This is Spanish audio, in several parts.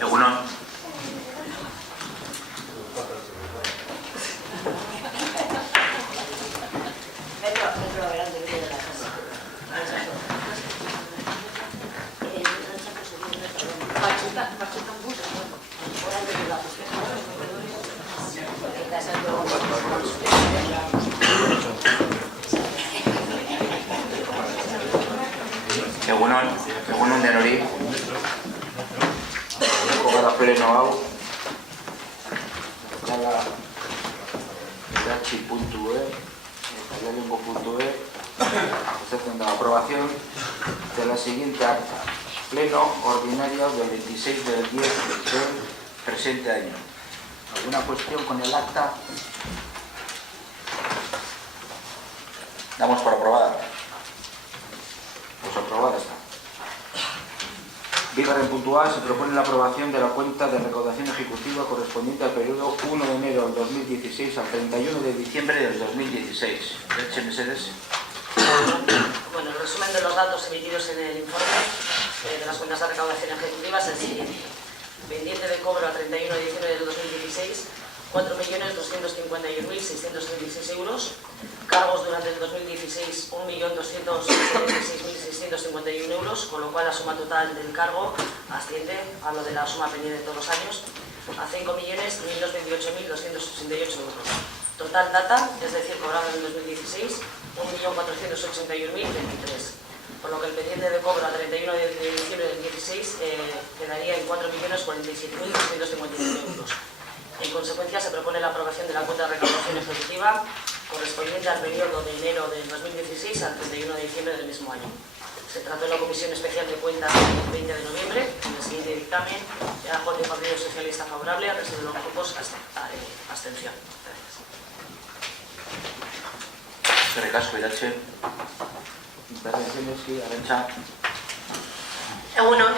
Egunon. Egunon denori. Gara pleno hau. Gala idatzi.e eta lehenengo.e aceptan la aprobación de la siguiente acta. Pleno ordinario del 26 del 10 del presente año. ¿Alguna cuestión con el acta? Damos por aprobada. Pues aprobada está. Bigarren puntua, se propone la aprobación de la cuenta de recaudación ejecutiva correspondiente al periodo 1 de enero del 2016 al 31 de diciembre del 2016. Mercedes. Bueno, el resumen de los datos emitidos en el informe de las cuentas de recaudación ejecutiva es el siguiente. Pendiente de cobro a 31 de diciembre del 2016, 4.251.636 euros. Cargos durante el 2016, 1.276.651 euros, con lo cual la suma total del cargo asciende, hablo de la suma pendiente de todos los años, a 5.128.288 euros. Total data, es decir, cobrado en el 2016, 1.481.023. Por lo que el pendiente de cobro a 31 de diciembre del 2016 quedaría en 4.047.259 euros. En consecuencia, se propone la aprobación de la cuenta de recaudación ejecutiva correspondiente al periodo de enero del 2016 al 31 de diciembre del mismo año. Se trató en la Comisión Especial de Cuentas el 20 de noviembre, en el siguiente dictamen, bajo el Partido Socialista favorable, al resto de los grupos abstención. Eskerrik asko Iratxe. Intervenciones, sí, Arantxa. Egunon.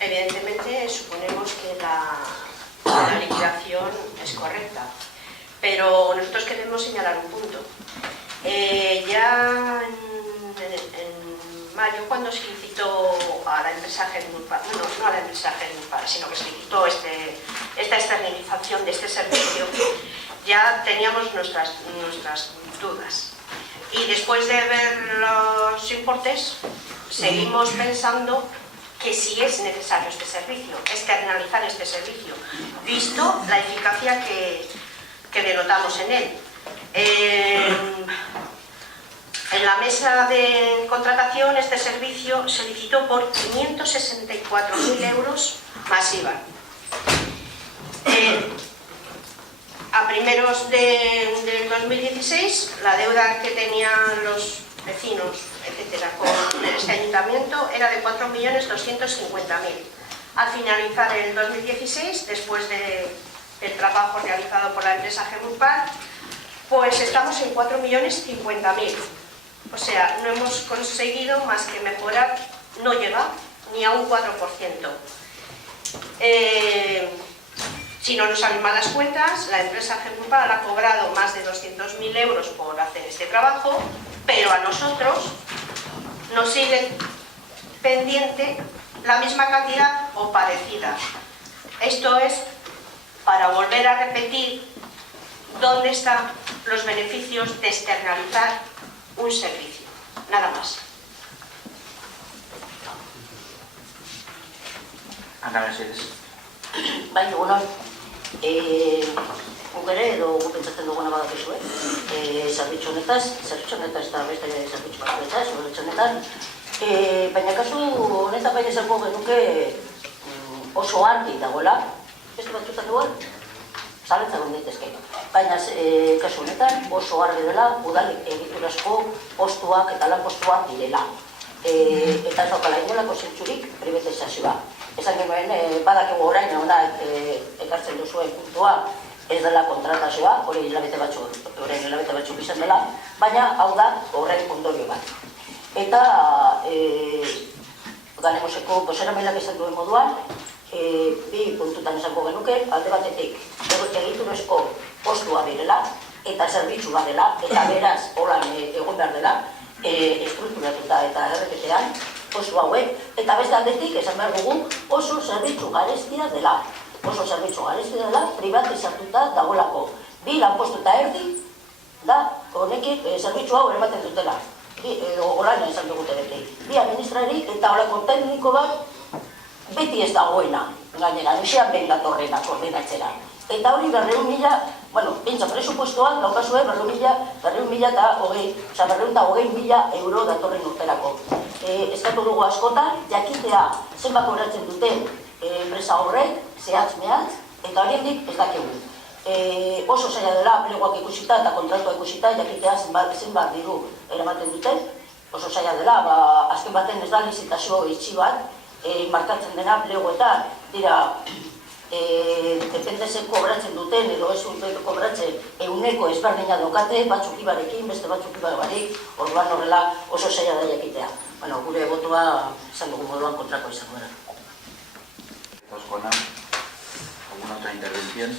Evidentemente suponemos que la liquidación es correcta, pero nosotros queremos señalar un punto. Ya en mayo, cuando se licitó a la empresa Genurpar, no a la empresa Genurpar, sino que se licitó esta externalización de este servicio, ya teníamos nuestras dudas. Y después de ver los importes, seguimos pensando que sí es necesario este servicio, externalizar este servicio, visto la eficacia que denotamos en él. En la mesa de contratación este servicio se licitó por 564.000 euros más IVA. A primeros del 2016, la deuda que tenían los vecinos, etcétera, con este ayuntamiento era de 4.250.000. Al finalizar el 2016, después del trabajo realizado por la empresa Genurpar, pues estamos en 4.050.000. O sea, no hemos conseguido más que mejorar, no llega ni a un 4%. Si no nos salen mal las cuentas, la empresa Genurpar ha cobrado más de 200.000 euros por hacer este trabajo, pero a nosotros nos sigue pendiente la misma cantidad o parecida. Esto es para volver a repetir dónde están los beneficios de externalizar un servicio. Nada más. Ana Mercedes. Bai, egunon. Guk ere, edo guk pentsatzen duguna badakizu, zerbitzu honetaz eta beste zerbitzu batzuetaz, zerbitzu honetan. Baina kasu honetan baina esango genuke oso argi dagoela, beste batzuetan duan, zalantzak daitezke. Baina kasu honetan oso argi dela udal egiturazko postuak eta lan postuak direla. Eta ez daukala inolako zentzurik pribatizazioa. Esan genuen, badakigu orain hona ekartzen duzuen puntua ez dela kontratazioa, hori hilabete batzuk izan dela, baina hau da horren ondorio bat. Eta Ganemoseko bozeramailak esan duen moduan, bi puntutan esango genuke, alde batetik egiturezko postua direla, eta zerbitzua dela, eta beraz holan egon behar dela, estrukturatuta eta errepetean, oso hauek. Eta beste aldetik, esan behar dugu, oso zerbitzu garestia dela. Oso zerbitzu garestia dela, privatizatuta dagoelako. 2 lanpostu eta erdi, da, honekin zerbitzu hau ematen dutela. Horaino esan dugute beti. 2 administrari eta horako tekniko bat beti ez dagoena. Gainera, nuxean behin datorrena koordinatzera. Eta hori 200.000, bueno, pentsa presupuestoan daukazue 200.000 euro datorren urterako. Eskatu dugu askotan, jakitea zenbat kobratzen duten enpresa horrek, zehatz-mehatz, eta horiendik ez dakigu. Oso zaila dela, pleguak ikusita eta kontratua ikusita, jakitea zenbat diru eramaten duten. Oso zaila dela, azken baten ez da lizitazio itxi bat, markatzen dena pleguetan, dira, dependezek kobratzen duten, edo ez kobratzen euneko ezberdina daukate, batzuk ibarekin, beste batzuk ibarekin, orduan horrela oso zaila da jakitea. Bueno, gure botoa izan dugu moduan kontrako izango dela. Oscona, ¿alguna otra intervención?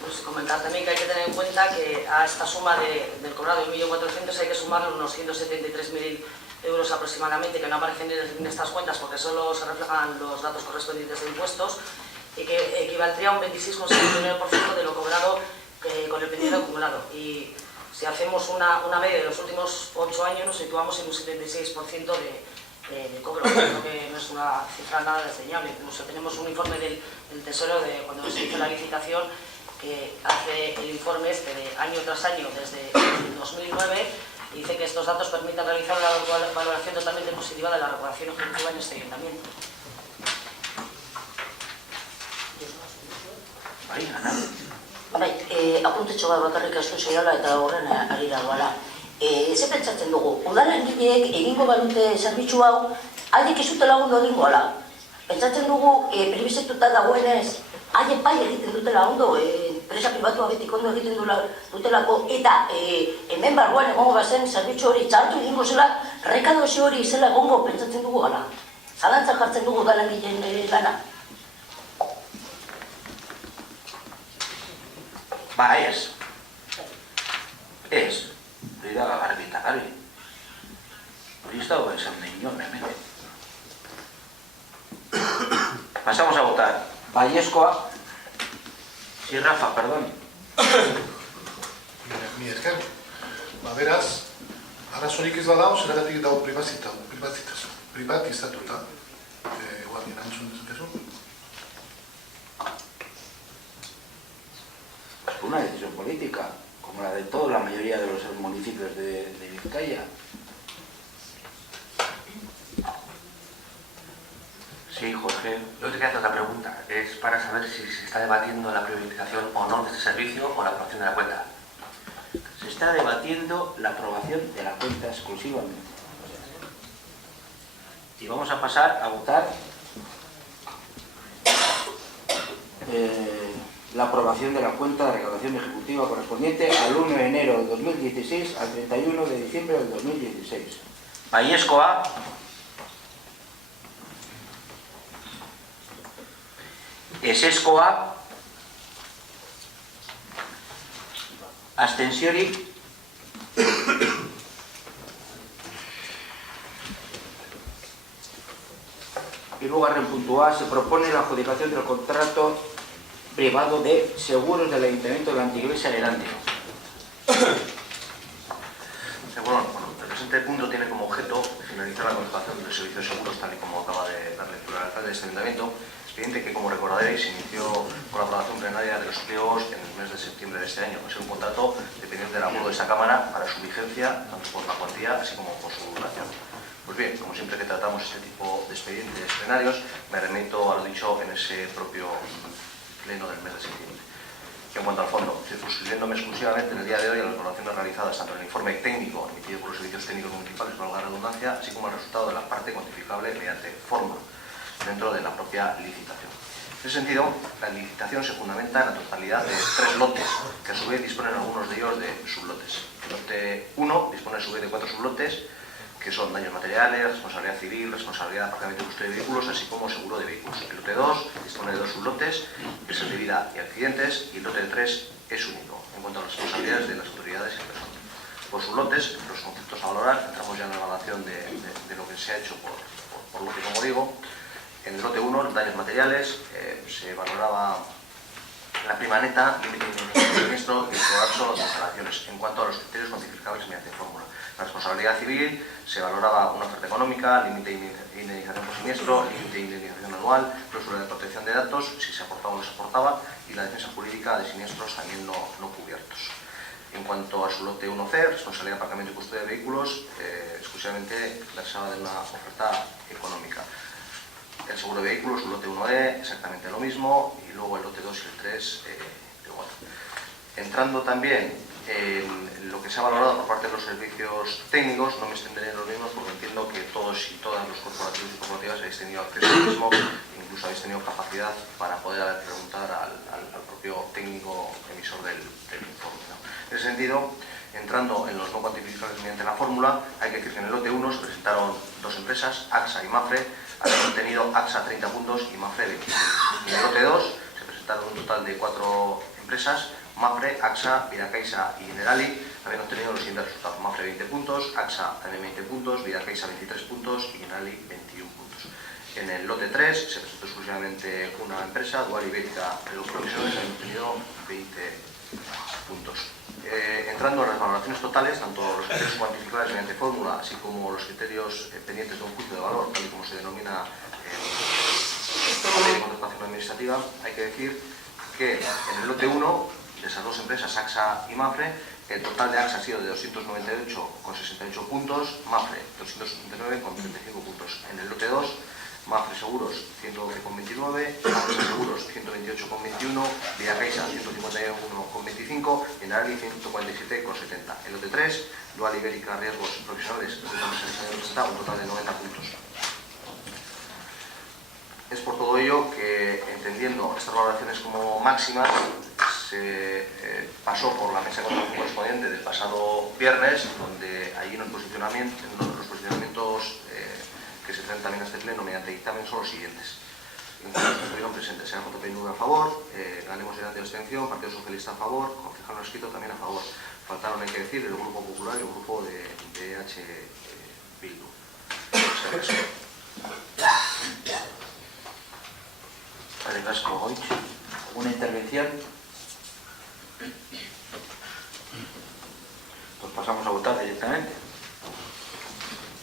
Pues comentar también que hay que tener en cuenta que a esta suma del cobrado de 1.400.000 hay que sumarle unos 173.000 euros aproximadamente que no aparecen en estas cuentas porque solo se reflejan los datos correspondientes de impuestos y que equivaldría a un 26,79% de lo cobrado con el periodo acumulado. Y si hacemos una media de los últimos 8 años nos situamos en un 76% de cobro, creo que no es una cifra nada desdeñable. Incluso tenemos un informe del Tesoro de cuando se hizo la licitación que hace el informe este de año tras año desde el 2009 y dice que estos datos permiten realizar una valoración totalmente positiva de la regulación ejecutiva en este ayuntamiento. Apuntetxo bat bakarrik asko zeiala eta horren ari dagoela. Ze pentsatzen dugu, udalengileek egingo balute zerbitzu hau, haiek izutela ondo egingo ala. Pentsatzen dugu, prebizetuta dagoenez, haien bai egiten dutela ondo, enpresa pribatua betik ondo egiten dutelako, eta hemen barruan egongo bazen zerbitzu hori txartu egingo zela, rekadozio hori izela egongo pentsatzen dugu ala. Zalantzak jartzen dugu udalengileen lana. Ba, ez. Ez. Hori da garbi eta garbi. Hori ez dago esan da inon, hemen. Pasamos a votar. Baiezkoa. Sí, Rafa, perdón. Mi esker. Ba, beraz, arazorik ez badago, zeragatik dago privatizatuta. Guardi, erantzun dezakezu. Una decisión política, como la de toda la mayoría de los municipios de Vizcaya. Sí, Jorge. Yo te quería hacer otra pregunta. Es para saber si se está debatiendo la privatización o no de este servicio o la aprobación de la cuenta. Se está debatiendo la aprobación de la cuenta exclusivamente. Y vamos a pasar a votar la aprobación de la cuenta de recaudación ejecutiva correspondiente al 1 de enero de 2016 al 31 de diciembre del 2016. Baiezkoa. Ezezkoa. Abstentziorik. Hirugarren puntua, se propone la adjudicación del contrato privado de seguros del Ayuntamiento de la Antiglesia de Erandio. Bueno, el presente punto tiene como objeto finalizar la contratación del servicio de seguros, tal y como acaba de dar lectura al alcalde de este ayuntamiento. Expediente que, como recordaréis, se inició con la aprobación plenaria de los pliegos en el mes de septiembre de este año. Va a ser un contrato dependiente del acuerdo de esta Cámara para su vigencia, tanto por la cuantía así como por su duración. Pues bien, como siempre que tratamos este tipo de expedientes plenarios, me remito a lo dicho en ese propio pleno del mes de septiembre. Y en cuanto al fondo, circunscribiéndome exclusivamente en el día de hoy a las valoraciones realizadas tanto en el informe técnico emitido por los servicios técnicos municipales, valga la redundancia, así como el resultado de la parte cuantificable mediante forma dentro de la propia licitación. En ese sentido, la licitación se fundamenta en la totalidad de 3 lotes, que a su vez disponen algunos de ellos de sublotes. El lote 1 dispone a su vez de 4 sublotes, que son daños materiales, responsabilidad civil, responsabilidad de aparcamiento y custodia de vehículos, así como seguro de vehículos. El lote 2 dispone de 2 sublotes, que es el de vida y accidentes, y el lote 3 es único, en cuanto a las responsabilidades de las autoridades y personas. por sus lotes. Los conceptos a valorar, entramos ya en la evaluación de lo que se ha hecho por lote, como digo. En el lote 1, los daños materiales, se valoraba la prima neta, límite de siniestro y el colapso de instalaciones. En cuanto a los criterios cuantificables mediante fórmula, la responsabilidad civil se valoraba una oferta económica, límite de indemnización por siniestro, límite de indemnización anual, cláusula de protección de datos, si se aportaba o no se aportaba, y la defensa jurídica de siniestros también no cubiertos. En cuanto a su lote 1C, responsabilidad de aparcamiento y custodia de vehículos, exclusivamente versaba de una oferta económica. El seguro de vehículos, su lote 1E, exactamente lo mismo, y luego el lote 2 y el 3, igual. Entrando también en lo que se ha valorado por parte de los servicios técnicos, no me extenderé en los mismos porque entiendo que todos y todas los corporativos y corporativas habéis tenido acceso al mismo, incluso habéis tenido capacidad para poder preguntar al propio técnico emisor del informe, ¿no? En ese sentido, entrando en los no cuantificables mediante la fórmula, hay que decir que en el lote 1 se presentaron dos empresas, AXA y Mapfre, habían tenido AXA 30 puntos y Mapfre 25. En el lote 2 se presentaron un total de 4 empresas, Mapfre, AXA, Vidacaixa y Generali, habían obtenido los siguientes resultados: Mapfre 20 puntos, AXA también 20 puntos, Vidacaixa 23 puntos y Generali 21 puntos. En el lote 3 se presentó exclusivamente una empresa, Dual Ibérica, los profesionales habían obtenido 20 puntos. Entrando en las valoraciones totales, tanto los criterios cuantificables mediante fórmula, así como los criterios pendientes de un juicio de valor, tal y como se denomina en la ley de contratación administrativa, hay que decir que en el lote 1, de esas dos empresas, AXA y Mapfre, el total de AXA ha sido de 298,68 puntos, Mapfre 279,35 puntos. En el lote 2, Mapfre Seguros 112,29, AXA Seguros 128,21, Vidacaixa 151,25 y Generali 147,70. En lote 3, Dual Ibérica Riesgos Profesionales, un total de 90 puntos. Es por todo ello que, entendiendo estas valoraciones como máximas, se pasó por la mesa correspondiente del pasado viernes, donde allí los posicionamientos que se traen también a este pleno mediante dictamen son los siguientes. Estuvieron presentes Será JPNV a favor, Ganemos Delante de Abstención, Partido Socialista a favor, concejal no escrito también a favor. Faltaron, hay que decir, el Grupo Popular y el Grupo de EH Bildu. ¿Alguna intervención? Pues pasamos a votar directamente.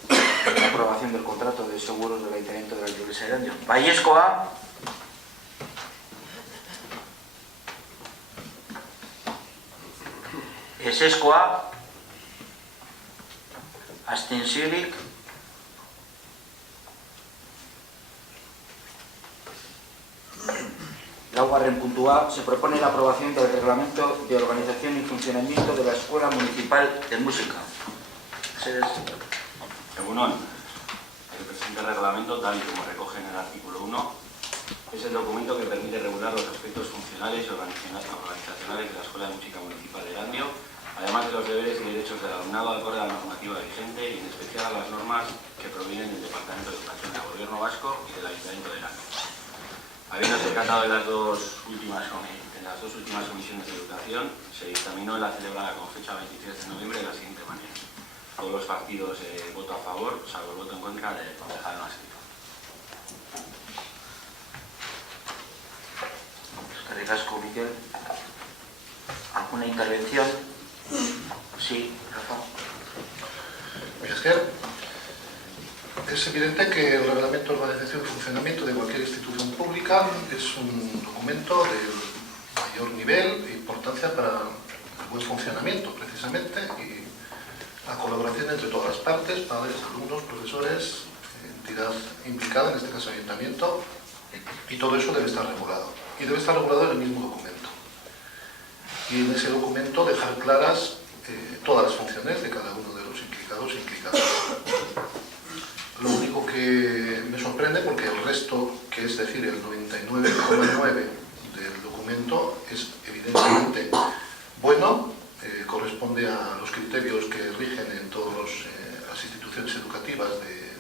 La aprobación del contrato de seguros del Ayuntamiento de la Iglesia de Erandio. Baiescoa. Ezezkoa. Abstentziorik. Laugarren puntua, se propone la aprobación del reglamento de organización y funcionamiento de la Escuela Municipal de Música. Egunon, el presente reglamento, tal y como recoge en el artículo 1, es el documento que permite regular los aspectos funcionales y organizacionales de la Escuela de Música Municipal de Erandio, además de los deberes y derechos del alumnado acorde a la normativa vigente y en especial a las normas que provienen del Departamento de Educación del Gobierno Vasco y del Ayuntamiento de Erandio. Habiéndose tratado de las dos últimas comisiones de educación, se dictaminó en la celebrada con fecha 23 de noviembre de la siguiente manera. Todos los partidos voto a favor, salvo el voto en contra del concejal no escrito. Carrasco, Miguel. ¿Alguna intervención? Sí, Rafa. Es evidente que el reglamento de organización y funcionamiento de cualquier institución pública es un documento de mayor nivel e importancia para el buen funcionamiento, precisamente, y la colaboración entre todas las partes, padres, alumnos, profesores, entidad implicada, en este caso ayuntamiento, y todo eso debe estar regulado. Y debe estar regulado en el mismo documento. Y en ese documento dejar claras todas las funciones de cada uno de los implicados e implicadas. Lo único que me sorprende, porque el resto, que es decir, el 99,9% del documento, es evidentemente bueno, corresponde a los criterios que rigen en todas las instituciones educativas de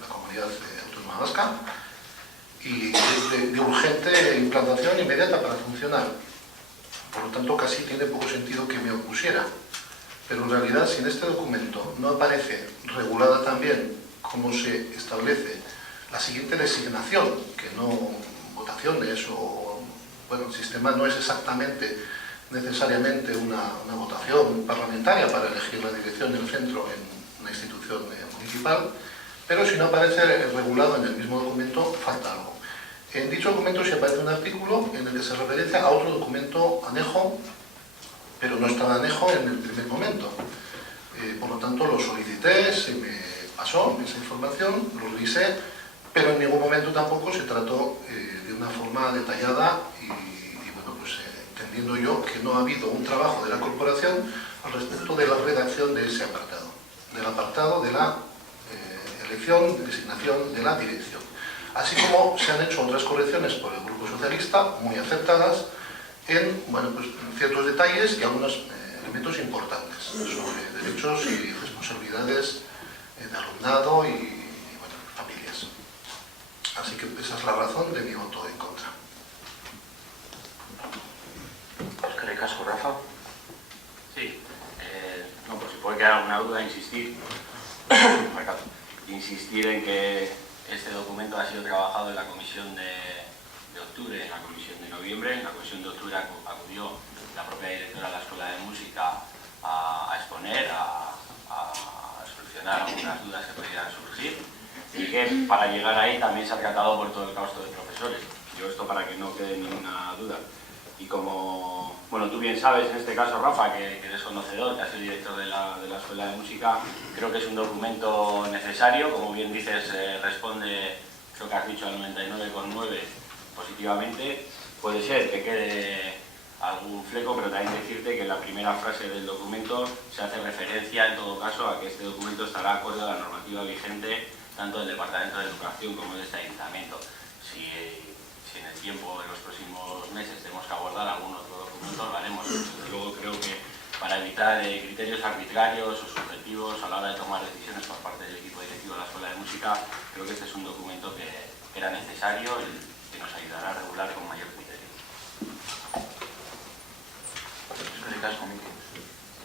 la comunidad autónoma vasca y es de urgente implantación inmediata para funcionar. Por lo tanto, casi tiene poco sentido que me opusiera, pero en realidad si en este documento no aparece regulada también cómo se establece la siguiente designación, que no votaciones o, bueno, el sistema no es exactamente necesariamente una votación parlamentaria para elegir la dirección del centro en una institución municipal, pero si no aparece regulado en el mismo documento, falta algo. En dicho documento se aparece un artículo en el que se referencia a otro documento anejo, pero no estaba anejo en el primer momento. Por lo tanto, lo solicité, se me pasó esa información, lo revisé, pero en ningún momento tampoco se trató de una forma detallada y bueno, pues entendiendo yo que no ha habido un trabajo de la corporación al respecto de la redacción de ese apartado, del apartado de la elección, designación de la dirección. Así como se han hecho otras correcciones por el Grupo Socialista, muy aceptadas, en, bueno, pues, ciertos detalles y algunos elementos importantes sobre derechos y responsabilidades de alumnado y bueno, familias. Así que esa es la razón de mi voto en contra. ¿Qué caso, Rafa? Sí, no, pues si puede quedar alguna duda, insistir en que este documento ha sido trabajado en la comisión de octubre, en la comisión de noviembre. En la comisión de octubre acudió la propia directora de la Escuela de Música a exponer, a solucionar algunas dudas que pudieran surgir, y que para llegar ahí también se ha tratado por todo el claustro de profesores. Yo esto para que no quede ninguna duda. Y como, bueno, tú bien sabes, en este caso, Rafa, que eres conocedor, que has sido director de la Escuela de Música, creo que es un documento necesario. Como bien dices, responde, creo que has dicho, al 99,9 positivamente. Puede ser que quede algún fleco, pero también decirte que en la primera frase del documento se hace referencia, en todo caso, a que este documento estará acorde a la normativa vigente, tanto del Departamento de Educación como de este Ayuntamiento. Si en el tiempo, en los próximos meses, tenemos que abordar algún otro documento, lo haremos. Luego creo que para evitar criterios arbitrarios o subjetivos a la hora de tomar decisiones por parte del equipo directivo de la Escuela de Música, creo que este es un documento que era necesario y que nos ayudará a regular con mayor criterio. ¿Qué caso, Miquel?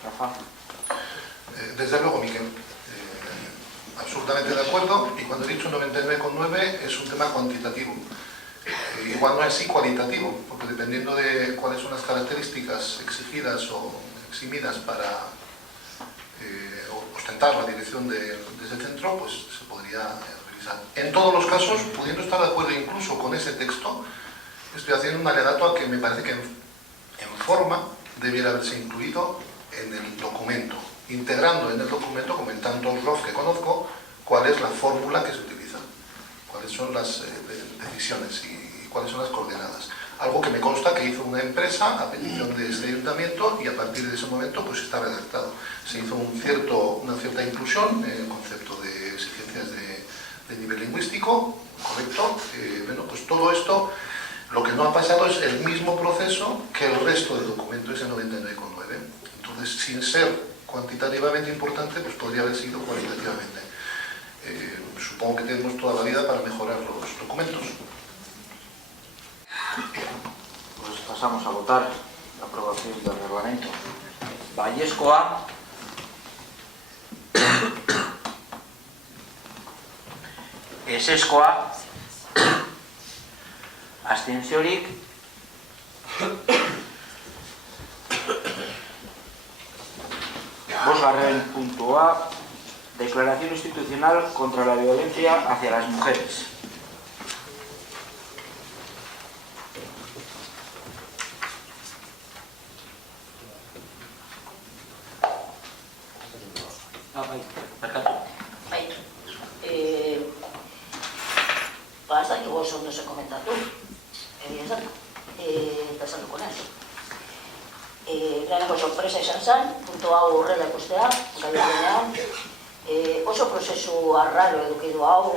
Rafa. Desde luego, Miquel, absolutamente de acuerdo, y cuando he dicho 99,9 es un tema cuantitativo. Igual no es así cualitativo, porque dependiendo de cuáles son las características exigidas o eximidas para ostentar la dirección de ese centro, pues se podría revisar. En todos los casos, pudiendo estar de acuerdo incluso con ese texto, estoy haciendo un alegato a que me parece que en forma debiera haberse incluido en el documento, integrando en el documento, como en tantos ROF que conozco, cuál es la fórmula que se utiliza, cuáles son las decisiones y cuáles son las coordenadas. Algo que me consta que hizo una empresa a petición de este ayuntamiento y a partir de ese momento pues está redactado. Se hizo una cierta inclusión en el concepto de exigencias de nivel lingüístico, correcto. Bueno, pues todo esto, lo que no ha pasado es el mismo proceso que el resto del documento, ese 99,9. Entonces, sin ser cuantitativamente importante, pues podría haber sido cualitativamente. Supongo que tenemos toda la vida para mejorar los documentos. Pues pasamos a votar la aprobación del reglamento. Baiezkoa. Ezezkoa. Abstentziorik. Bosgarren puntua. Declaración institucional contra la violencia hacia las mujeres. Pasa que vos ondo se comenta tú, eta esanduko nez. Leheneko sorpresa izan zen, punto hau horrela ikustea, gaiarenean, oso prozesu arraro edukidu hau,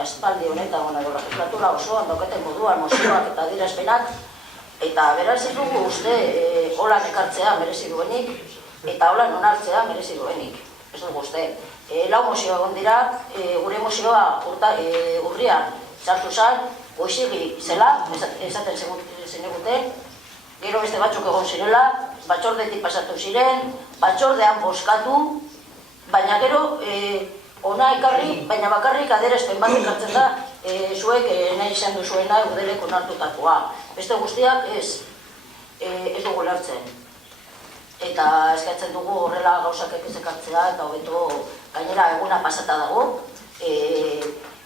aspaldi honetan, legislatura osoan, dauketen moduan, mozioak eta adierazpenak, eta beraz ez dugu uste holan ekartzea merezi duenik, eta holan onartzea merezi duenik, ez dugu uste. Lau mozio egon dira, gure mozioa urrian sartu zen, goizigi zela, esaten zeneguten, gero beste batzuk egon zirela, batzordetik pasatu ziren, batzordean bozkatu, baina gero ona ekarri, baina bakarrik adierazpen bat ekartzen da zuek nahi izan duzuena Eudelek onartutakoa. Beste guztiak ez dugu lertzen. Eta eskatzen dugu horrela gauzak ez ekartzea eta hobeto gainera eguna pasata dago.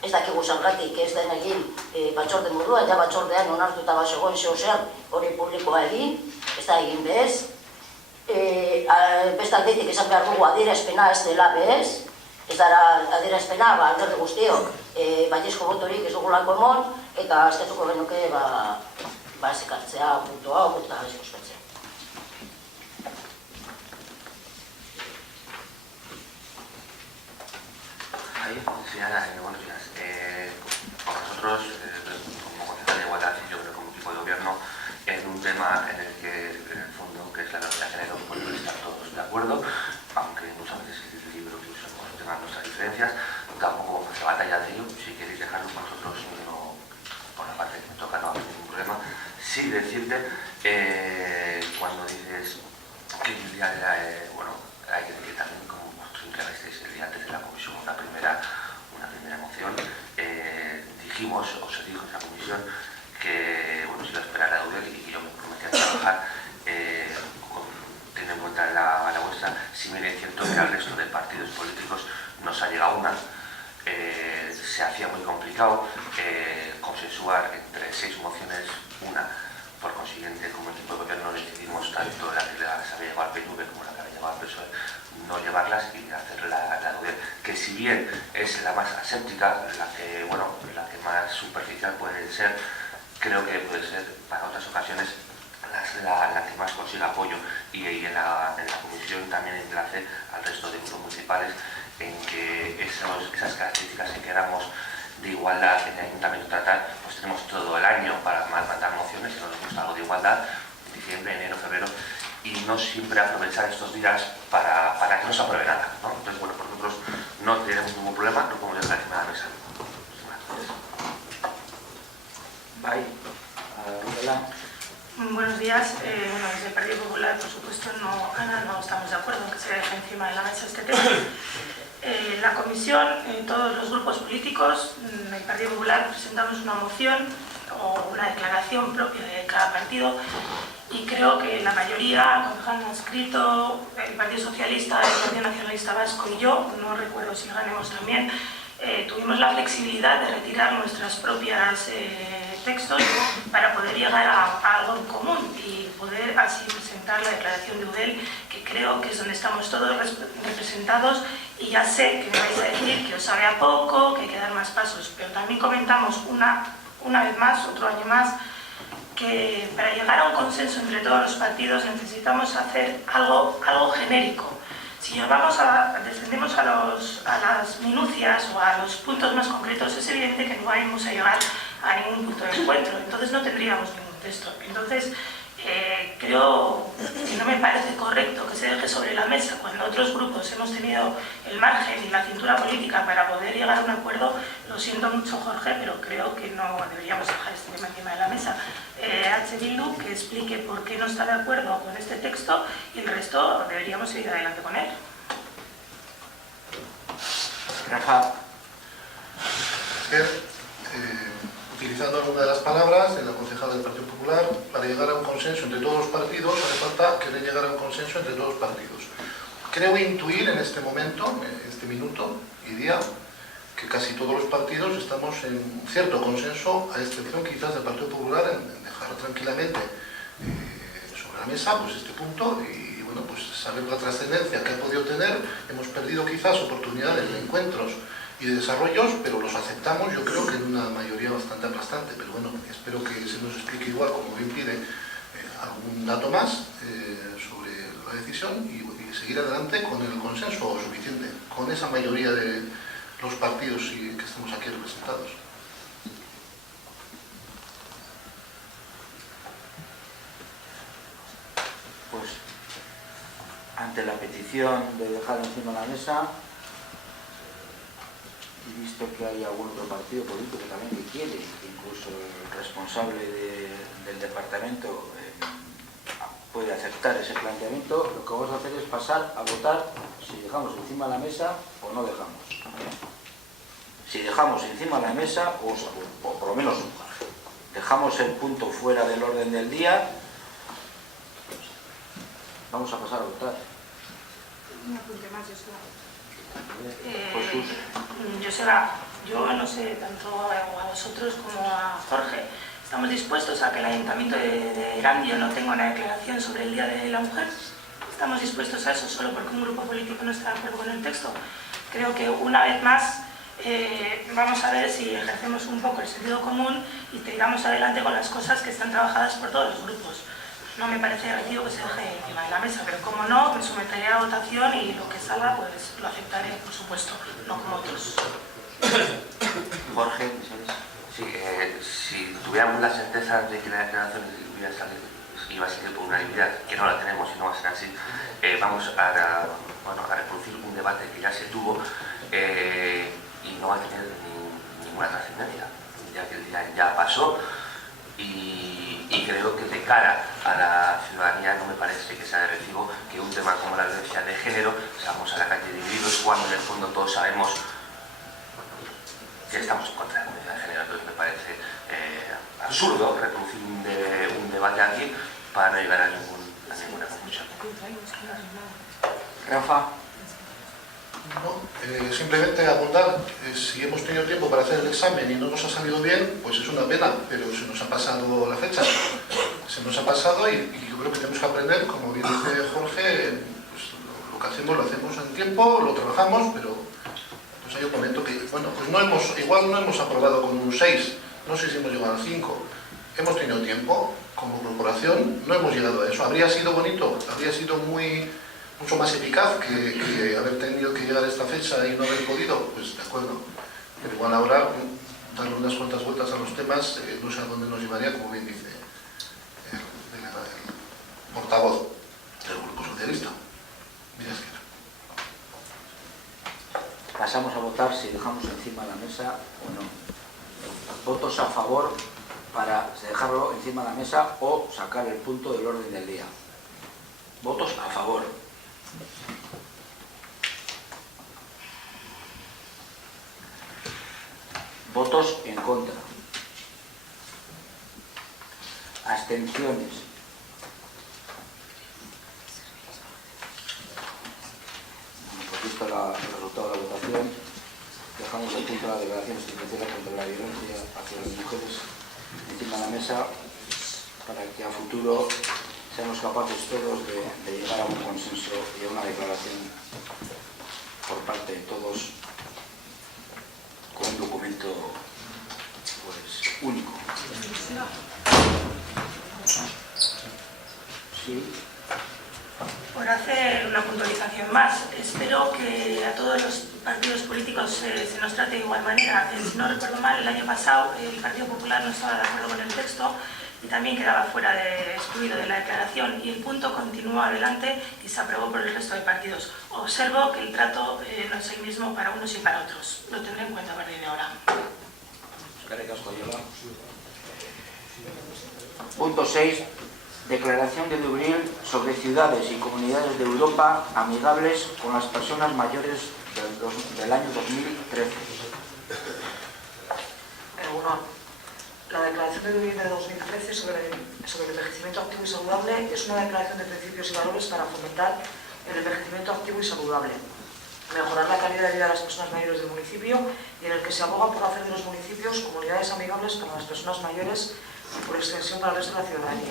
Ez dakigu zergatik ez den egin batzorde moduan, ja batzordean onartuta bazegoen zehozean hori publikoa egin, ez da egin bez. Beste aldetik esan behar dugu adierazpena ez dela bez, ez dara adierazpena alderdi guztiok baiezko botorik ez dugulako emon, eta eskatuko genuke ez ekartzea puntua hau eta ez ikuskatzea. Sí, Ana, buenos días. Nosotros, como concejal de igualdad y yo creo como equipo de gobierno, en un tema en el que, en el fondo, que es la verdad de género, pues no estar todos de acuerdo, aunque muchas veces el libro que usamos tenga nuestras diferencias, tampoco vamos a batalla de ello. Si queréis dejarlo, nosotros no, por la parte que me toca, no hay ningún problema. Sí decirte, cuando dices que bueno, hay que decir también, como vosotros entregasteis el día antes de la comisión una primera moción, dijimos, o se dijo en la comisión, que bueno, se iba a esperar a Eudel y que yo me prometía trabajar teniendo en cuenta la vuestra. Si bien es cierto que al resto de partidos políticos nos ha llegado una, se hacía muy complicado consensuar entre 6 mociones una. Por consiguiente, como equipo de gobierno decidimos tanto la que se había llevado al PNV como la que había llevado al PSOE, no llevarlas y hacer la de Eudel, que si bien es la más aséptica, la que más superficial puede ser, creo que puede ser para otras ocasiones la que más consiga apoyo, y en la comisión también emplacé al resto de grupos municipales en que esas características en que éramos de igualdad en el ayuntamiento tratar, pues tenemos todo el año para mandar mociones, si no nos gusta algo de igualdad, diciembre, enero, febrero, y no siempre aprovechar estos días para que no se apruebe nada, ¿no? Entonces, bueno, por nosotros no tenemos ningún problema, no podemos dejar encima de la mesa. Buenos días. Bueno, desde el Partido Popular, por supuesto, no estamos de acuerdo en que se deje encima de la mesa este tema. La comisión, todos los grupos políticos, el Partido Popular, presentamos una moción o una declaración propia de cada partido, y creo que la mayoría, concejal no ha escrito, el Partido Socialista, el Partido Nacionalista Vasco y yo, no recuerdo si Ganemos también, tuvimos la flexibilidad de retirar nuestras propias textos para poder llegar a algo en común y poder así presentar la declaración de Eudel, que creo que es donde estamos todos representados. Y ya sé que me vais a decir que os sabe a poco, que hay que dar más pasos, pero también comentamos una vez más, otro año más, que para llegar a un consenso entre todos los partidos necesitamos hacer algo genérico. Si descendemos a las minucias o a los puntos más concretos, es evidente que no vamos a llegar a ningún punto de encuentro, entonces no tendríamos ningún texto. Entonces, creo que no me parece correcto que se deje sobre la mesa cuando otros grupos hemos tenido el margen y la cintura política para poder llegar a un acuerdo. Lo siento mucho, Jorge, pero creo que no deberíamos dejar este tema encima de la mesa. H. Bildu, que explique por qué no está de acuerdo con este texto, y el resto deberíamos seguir adelante con él. Rafa. Utilizando alguna de las palabras de la concejala del Partido Popular, para llegar a un consenso entre todos los partidos hace falta querer llegar a un consenso entre todos los partidos. Creo intuir en este momento, en este minuto y día, que casi todos los partidos estamos en un cierto consenso, a excepción quizás del Partido Popular, en dejar tranquilamente sobre la mesa pues este punto y bueno, pues saber la trascendencia que ha podido tener. Hemos perdido quizás oportunidades de encuentros y de desarrollos, pero los aceptamos, yo creo que en una mayoría bastante aplastante, pero bueno, espero que se nos explique igual, como bien pide, algún dato más sobre la decisión y seguir adelante con el consenso suficiente, con esa mayoría de los partidos que estamos aquí representados. Pues, ante la petición de dejar encima de la mesa, y visto que hay algún otro partido político también que quiere, incluso el responsable del departamento puede aceptar ese planteamiento. Lo que vamos a hacer es pasar a votar si dejamos encima de la mesa o no dejamos. Si dejamos encima de la mesa, o por lo menos dejamos el punto fuera del orden del día, vamos a pasar a votar. Un apunte más, Joseba. Jesús. Joseba, yo no sé, tanto a vosotros como a Jorge, estamos dispuestos a que el Ayuntamiento de Erandio no tenga una declaración sobre el Día de la Mujer. Estamos dispuestos a eso solo porque un grupo político no está de acuerdo con el texto. Creo que una vez más vamos a ver si ejercemos un poco el sentido común y tiramos adelante con las cosas que están trabajadas por todos los grupos. No me parece recibo que se deje encima de la mesa, pero como no, me someteré a votación y lo que salga pues lo aceptaré, por supuesto, no como otros. Jorge, Sí, si tuviéramos la certeza de que la declaración iba a salir por unanimidad, que no la tenemos y no va a ser así, vamos a reproducir un debate que ya se tuvo y no va a tener ninguna trascendencia, ya que el día ya pasó y creo que de cara a la ciudadanía no me parece que sea de recibo que un tema como la violencia de género salgamos a la calle divididos cuando en el fondo todos sabemos que estamos en contra de la violencia de género. Entonces me parece absurdo reproducir un debate aquí para no llegar a ninguna conclusión. Rafa. No, simplemente apuntar, si hemos tenido tiempo para hacer el examen y no nos ha salido bien, pues es una pena, pero se nos ha pasado la fecha. Se nos ha pasado y yo creo que tenemos que aprender, como bien dice Jorge, pues lo que hacemos lo hacemos en tiempo, lo trabajamos, pero pues yo comento que, bueno, pues igual no hemos aprobado con un 6, no sé si hemos llegado al 5. Hemos tenido tiempo, como corporación, no hemos llegado a eso. Habría sido bonito, habría sido mucho más eficaz que haber tenido que llegar a esta fecha y no haber podido, pues de acuerdo. Pero igual ahora, darle unas cuantas vueltas a los temas, no sé a dónde nos llevaría, como bien dice el portavoz del Grupo Socialista. Mira, Pasamos a votar si dejamos encima de la mesa o no. Votos a favor para dejarlo encima de la mesa o sacar el punto del orden del día. Votos a favor. Votos en contra. Abstenciones. Pues visto el resultado de la votación, dejamos el punto de la declaración institucional contra la violencia hacia las mujeres encima de la mesa para que a futuro seamos capaces todos de llegar a un consenso y a una declaración por parte de todos con un documento pues único. Sí. Por hacer una puntualización más, espero que a todos los partidos políticos se nos trate de igual manera. Si no recuerdo mal, el año pasado el Partido Popular no estaba de acuerdo con el texto y también quedaba excluido de la declaración y el punto continuó adelante y se aprobó por el resto de partidos. Observo que el trato no es el mismo para unos y para otros. Lo tendré en cuenta a partir de ahora. Punto 6. Declaración de Dublín sobre ciudades y comunidades de Europa amigables con las personas mayores del año 2013. La declaración de Dublín de 2013 sobre el envejecimiento activo y saludable es una declaración de principios y valores para fomentar el envejecimiento activo y saludable, mejorar la calidad de vida de las personas mayores del municipio y en el que se aboga por hacer de los municipios comunidades amigables para las personas mayores y por extensión para el resto de la ciudadanía.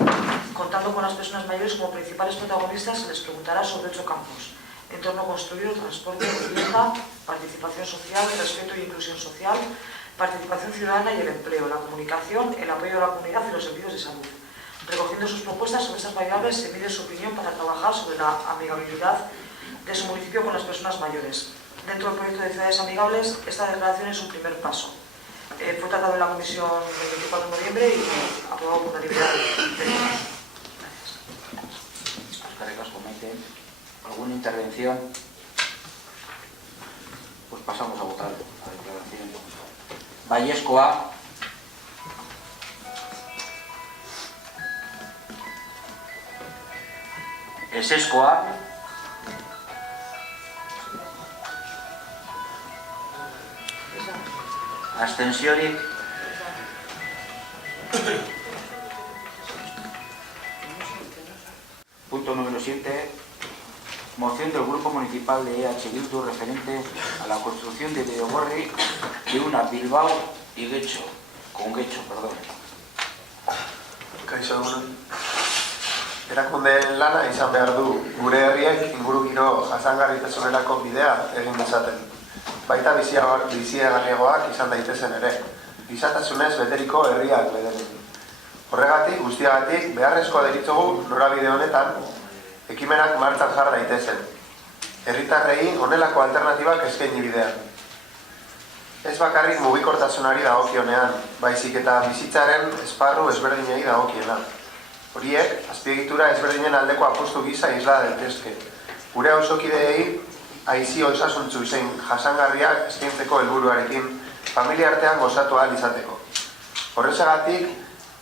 Contando con las personas mayores como principales protagonistas, se les preguntará sobre 8 campos: entorno construido, transporte, vivienda, participación social, respeto y inclusión social, participación ciudadana y el empleo, la comunicación, el apoyo a la comunidad y los servicios de salud. Recogiendo sus propuestas sobre estas variables, se mide su opinión para trabajar sobre la amigabilidad de su municipio con las personas mayores. Dentro del proyecto de ciudades amigables, esta declaración es un primer paso. Fue tratado en la comisión el 24 de noviembre y aprobado por unanimidad. ¿Alguna intervención? Pues pasamos a votar la declaración. Vallesco A. Ezezkoa. Abstentziorik. Punto número 7. Moción del Grupo Municipal de EH Bildu referente a la construcción de Bidegorri de una Bilbao y Getxo. Con Getxo, perdón. Kaixo egun. Erakundeen lana izan behar du gure herriek ingurugiro jasangarritasunerako bidea egin dezaten. Baita biziagarriagoak izan daitezen ere, gizatasunez beteriko herriak bederen. Horregatik, guztiagatik, beharrezkoa deritzogu norabide honetan, ekimenak martxan jar daitezen. Herritarrei honelako alternatibak eskaini bidean. Ez bakarrik mugikortasunari dagokionean, baizik eta bizitzaren esparru ezberdinei dagokiena. Horiek, azpiegitura ezberdinen aldeko apustu gisa isla daitezke. Gure auzokideei aizi osasuntsu zein jasangarriak eskaintzeko helburuarekin familia artean gozatu ahal izateko. Horrexegatik,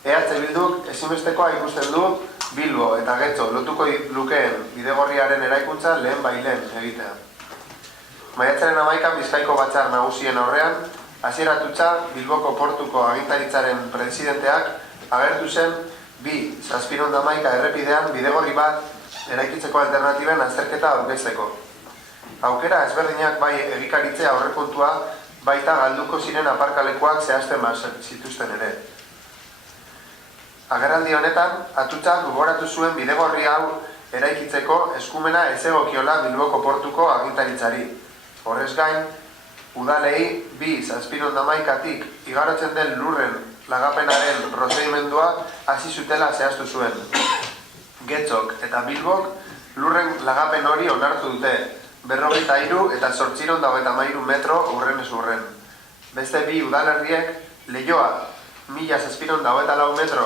EH Bilduk ezinbestekoa ikusten du Bilbo eta Getxo lotuko lukeen Bidegorriaren eraikuntza lehen bailen egitea. Maiatzaren 11 Bizkaiko Batzar Nagusien aurrean, Asier Atutxa Bilboko portuko agintaritzaren presidenteak agertu zen 2-711 errepidean bidegorri bat eraikitzeko alternatiben azterketa aurkezteko. Aukera ezberdinak bai egikaritzea aurrekontua baita galduko ziren aparkalekuak zehazten zituzten ere. Agerraldi honetan, Atutxak gogoratu zuen bidegorri hau eraikitzeko eskumena ez egokiola Bilboko portuko agintaritzari. Horrez gain, udalei 2-711tik igarotzen den lurren lagapenaren prozedimendua hasi zutela zehaztu zuen. Getxok eta Bilbok lurren lagapen hori onartu dute, 43 eta 893 metro urrenez urren. Beste bi udalerriek Leioa 1.724 metro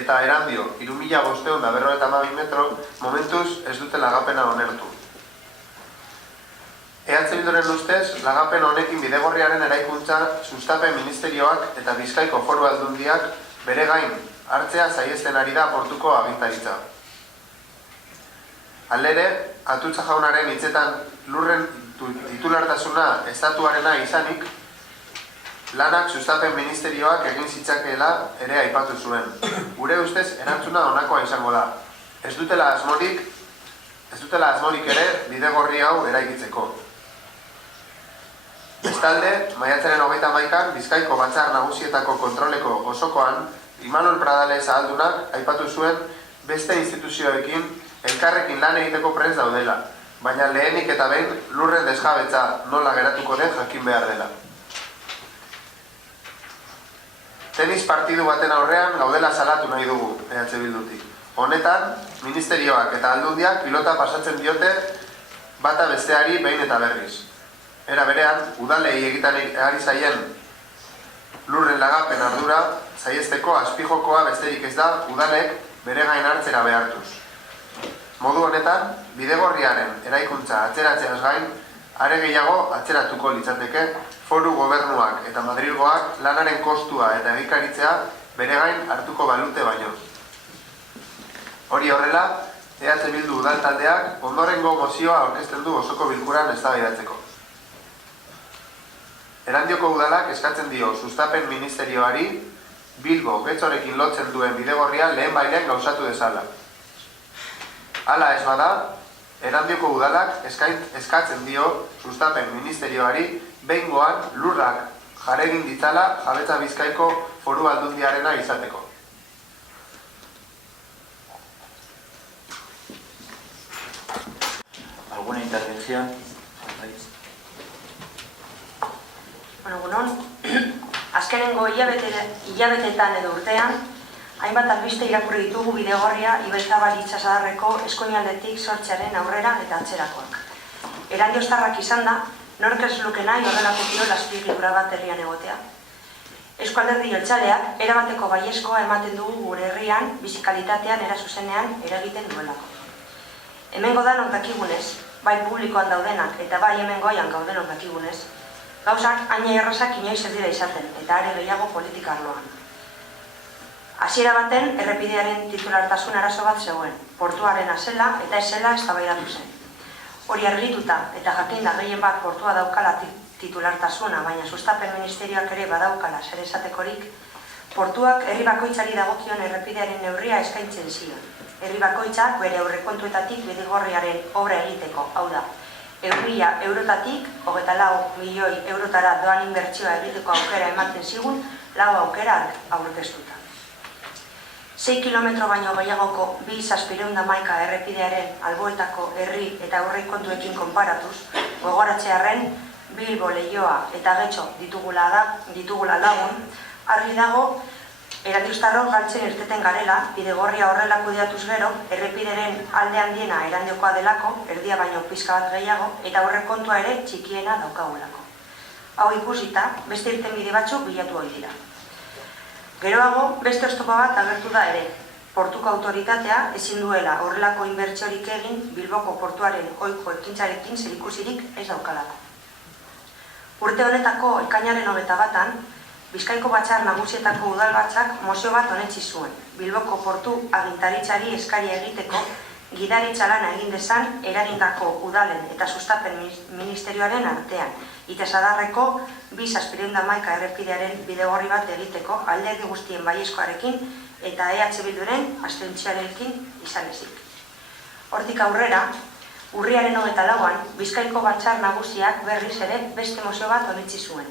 eta Erandio 3.552 metro momentuz ez dute lagapena onartu. EH Bilduren ustez, lagapen honekin Bidegorriaren eraikuntza sustapen ministerioak eta Bizkaiko Foru Aldundiak bere gain hartzea saihesten ari da portuko agintaritza. Halere, Atutxa jaunaren hitzetan lurren titulartasuna estatuarena izanik, lanak sustapen ministerioak egin zitzakeela ere aipatu zuen. Gure ustez, erantzuna honakoa izango da. Ez dutela asmorik ere Bidegorri hau eraikitzeko. Bestalde, maiatzaren 21 Bizkaiko Batzar Nagusietako kontroleko osokoan, Imanol Pradales ahaldunak aipatu zuen beste instituzioekin elkarrekin lan egiteko prest daudela, baina lehenik eta behin lurren desjabetza nola geratuko den jakin behar dela. Tenis partidu baten aurrean gaudela salatu nahi dugu, EH Bildutik. Honetan, ministerioak eta aldundiak pilota pasatzen diote bata besteari behin eta berriz. Era berean, udalei egiten ari zaien lurren lagapen ardura, saiesteko azpijokoa besterik ez da udalek bere gain hartzera behartuz. Modu honetan, Bidegorriaren eraikuntza atzeratzeaz gain, are gehiago atzeratuko litzateke foru gobernuak eta Madrilgoak lanaren kostua eta egikaritzea bere gain hartuko balute baino. Hori horrela, EH Bildu udaltaldeak ondorengo mozioa aurkezten du osoko bilkuran eztabaidatzeko. Erandioko udalak eskatzen dio sustapen ministerioari Bilbo Getxorekin lotzen duen Bidegorria lehen bailen gauzatu dezala. Hala ez bada, Erandioko udalak eskatzen dio sustapen ministerioari behingoan lurrak jaregin ditzala jabetza Bizkaiko Foru Aldundiarena izateko. ¿Alguna intervención? Egunon, azkenengo hilabetetan edo urtean, hainbat albiste irakurri ditugu Bidegorria Ibaizabal itsasadarreko eskuinaldetik sortzearen aurrera eta atzerakoak. Erandiostarrak izan da, nork ez luke nahi horrelako kirol azpiegitura bat herrian egotea. Eusko Alderdi Jeltzaleak erabateko baiezkoa ematen dugu gure herrian bizikalitatean era zuzenean eragiten duelako. Hemengo danok dakigunez, bai publikoan daudenak eta bai hemengoian gaudenok dakigunez, gauzak haina errazak inoiz ez dira izaten, eta are gehiago politika arloan. Hasiera baten errepidearen titulartasun arazo bat zegoen, portuarena zela eta ez zela eztabaidatu zen. Hori argituta eta jakinda gehien bat portua daukala titulartasuna, baina sustapen ministerioak ere badaukala zer esatekorik, portuak herri bakoitzari dagokion errepidearen neurria eskaintzen zion. Herri bakoitzak bere aurrekontuetatik Bidegorriaren obra egiteko, hau da, 1.000 eurotatik 24 milioi eurotara doan inbertsioa egiteko aukera ematen zigun, 4 aukera aurkeztuta. 6 kilometro baino gehiagoko 2.711 errepidearen alboetako herri eta aurrekontuekin konparatuz, gogoratzearren Bilbo, Leioa eta Getxo ditugula lagun, argi dago Erandiostarrok galtzen irteten garela, Bidegorria horrela kudeatuz gero, errepideren alde handiena Erandiokoa delako, erdia baino pizka bat gehiago, eta aurrekontua ere txikiena daukagulako. Hau ikusita, beste irtenbide batzuk bilatu ohi dira. Geroago, beste oztopo bat agertu da ere. Portuko autoritatea ezin duela horrelako inbertsiorik egin Bilboko portuaren ohiko ekintzarekin zerikusirik ez daukalako. Urte honetako ekainaren 21an, Bizkaiko Batzar Nagusietako udalbatzak mozio bat onetsi zuen. Bilboko portu agintaritzari eskaria egiteko, gidaritza lana egin dezan eragindako udalen eta sustapen ministerioaren artean, Itesadarreko 2.711 errepidearen Bidegorri bat egiteko alderdi guztien baiezkoarekin eta EH Bilduren abstentziarekin izan ezik. Hortik aurrera, urriaren 24an, Bizkaiko Batzar Nagusiak berriz ere beste mozio bat onetsi zuen.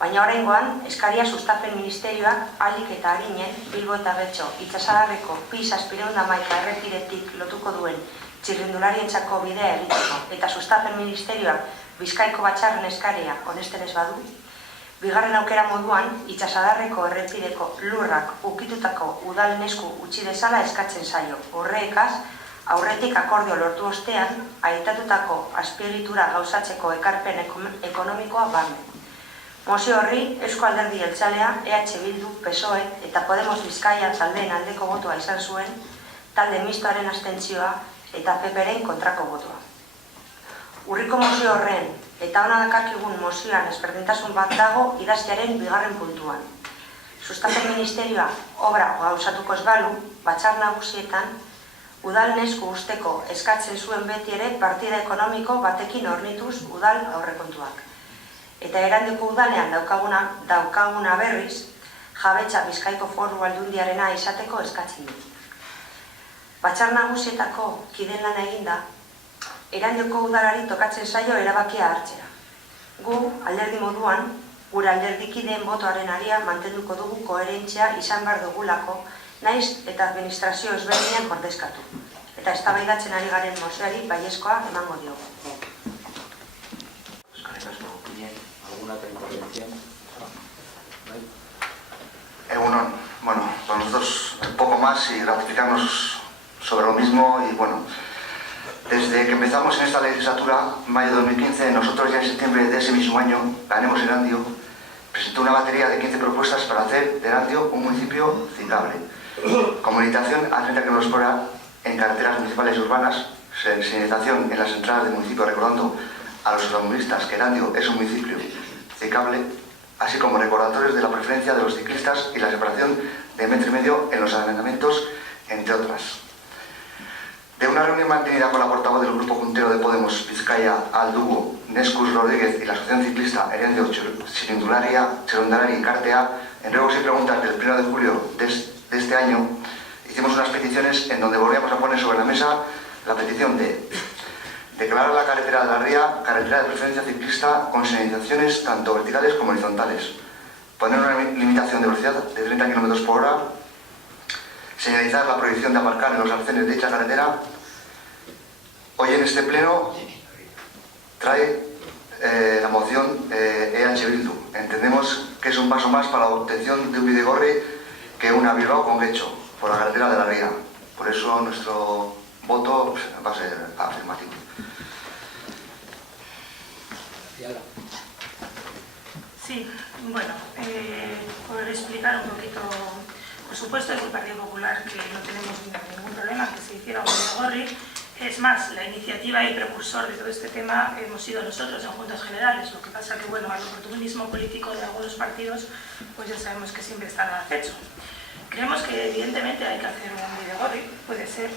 Baina oraingoan, eskaria sustapen ministerioak ahalik eta arinen Bilbo eta Getxo Itsasadarreko 2.711 errepidetik lotuko duen txirrindularientzako bidea egiteko eta sustapen ministerioak Bizkaiko Batzarren eskaria onesten ez badu, bigarren aukera moduan Itsasadarreko errepideko lurrak ukitutako udalen esku utzi dezala eskatzen zaio. Horrekaz, aurretik akordio lortu ostean, aitatutako azpiegitura gauzatzeko ekarpen ekonomikoa barne. Mozio horri, Eusko Alderdi Jeltzalea, EH Bildu, PSOE eta Podemos Bizkaia taldeen aldeko botoa izan zuen, talde mistoaren abstentzioa eta PPren kontrako botoa. Urriko mozio horren eta ona dakarkigun mozioan ezberdintasun bat dago idaztearen bigarren puntuan. Sustapen ministerioa obra gauzatuko ez balu, Batzar Nagusietan, udalen esku usteko eskatzen zuen beti ere partida ekonomiko batekin hornituz udal aurrekontuak. Eta Erandioko udalean daukaguna berriz, jabetza Bizkaiko Foru Aldundiarena izateko eskatzen du. Batzar Nagusietako kideen lana eginda, Erandioko udalari tokatzen zaio erabakia hartzera. Gu, alderdi moduan, gure alderdikideen botoaren aria mantenduko dugu koherentzia izan behar dugulako, naiz eta administrazio ezberdinak ordezkatu. Eta eztabaidatzen ari garen mozioari baiezkoa emango diogu. ¿Alguna otra intervención? Bueno, pues nosotros un poco más y ratificarnos sobre lo mismo y bueno, desde que empezamos en esta legislatura, en mayo de 2015, nosotros ya en septiembre de ese mismo año, Ganemos Erandio, presentó una batería de 15 propuestas para hacer de Erandio un municipio ciclable. Comunicación a 30 km por hora en carreteras municipales y urbanas, señalización en las entradas del municipio recordando a los automovilistas que Erandio es un municipio ciclable, así como recordatorios de la preferencia de los ciclistas y la separación de 1,5 metros en los asentamientos, entre otras. De una reunión mantenida con la portavoz del Grupo Juntero de Podemos Bizkaia Aldugo, Nescus Rodríguez y la Asociación Ciclista Erandio Txirrindulari y Kartea, en ruegos y preguntas del 1 de julio de este año, hicimos unas peticiones en donde volvíamos a poner sobre la mesa la petición de declarar la carretera de la Ría carretera de preferencia ciclista con señalizaciones tanto verticales como horizontales, poner una limitación de velocidad de 30 km por hora, señalizar la prohibición de aparcar en los arcenes de dicha carretera. Hoy en este pleno trae la moción EH Bildu. Entendemos que es un paso más para la obtención de un Bidegorri que una Bilbao con Getxo por la carretera de la Ría. Por eso nuestro voto va a ser afirmativo. Sí, bueno, por explicar un poquito, por supuesto es el Partido Popular que no tenemos ningún problema que se hiciera un Bidegorri. Es más, la iniciativa y precursor de todo este tema hemos sido nosotros en Juntas Generales. Lo que pasa que, bueno, al oportunismo político de algunos partidos, pues ya sabemos que siempre están al acecho. Creemos que evidentemente hay que hacer un bidegorri, puede ser,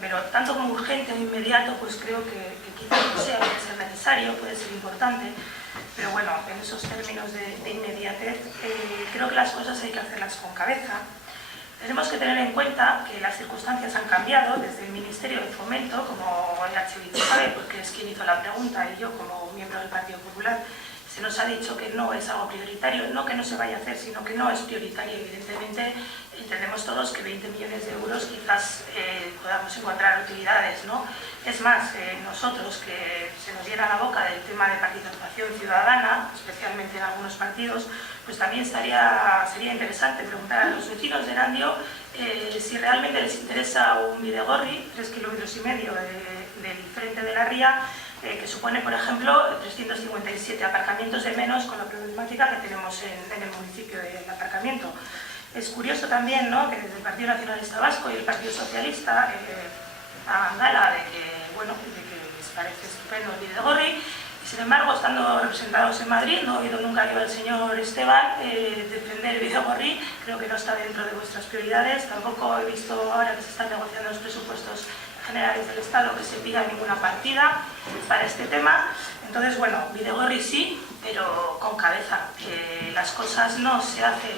pero tanto como urgente o inmediato, pues creo que quizás no sea, puede ser necesario, puede ser importante, pero bueno, en esos términos de inmediatez, creo que las cosas hay que hacerlas con cabeza. Tenemos que tener en cuenta que las circunstancias han cambiado desde el Ministerio de Fomento, como el sabe, porque es quien hizo la pregunta, y yo como miembro del Partido Popular, se nos ha dicho que no es algo prioritario, no que no se vaya a hacer, sino que no es prioritario. Evidentemente, entendemos todos que 20 millones de euros quizás podamos encontrar utilidades, ¿no? Es más, nosotros que se nos llena la boca del tema de participación ciudadana, especialmente en algunos partidos, pues también sería interesante preguntar a los vecinos de Erandio si realmente les interesa un bidegorri, 3,5 kilómetros del frente de la ría, que supone, por ejemplo, 357 aparcamientos de menos con la problemática que tenemos en el municipio del aparcamiento. Es curioso también, ¿no?, que desde el Partido Nacionalista Vasco y el Partido Socialista hagan gala de que les parece estupendo el bidegorri, y sin embargo, estando representados en Madrid, no he oído nunca yo al señor Esteban defender el bidegorri. Creo que no está dentro de vuestras prioridades. Tampoco he visto ahora que se están negociando los presupuestos generales del Estado que se pida ninguna partida para este tema. Entonces, bueno, bidegorri sí, pero con cabeza, que las cosas no se hacen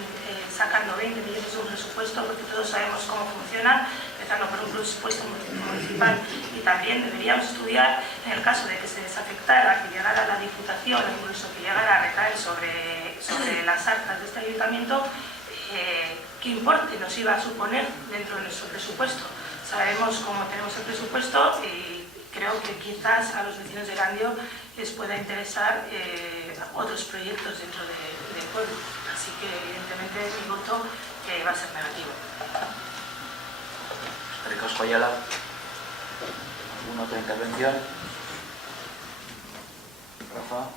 sacando 20 millones de un presupuesto, porque todos sabemos cómo funcionan, empezando por un presupuesto municipal, y también deberíamos estudiar, en el caso de que se desafectara, que llegara a la Diputación, o incluso que llegara a recaer sobre las arcas de este ayuntamiento, qué importe nos iba a suponer dentro de nuestro presupuesto. Sabemos cómo tenemos el presupuesto y creo que quizás a los vecinos de Erandio les pueda interesar otros proyectos dentro del pueblo. Así que evidentemente mi voto va a ser negativo. Ricos Joyala, ¿alguna otra intervención? Rafa.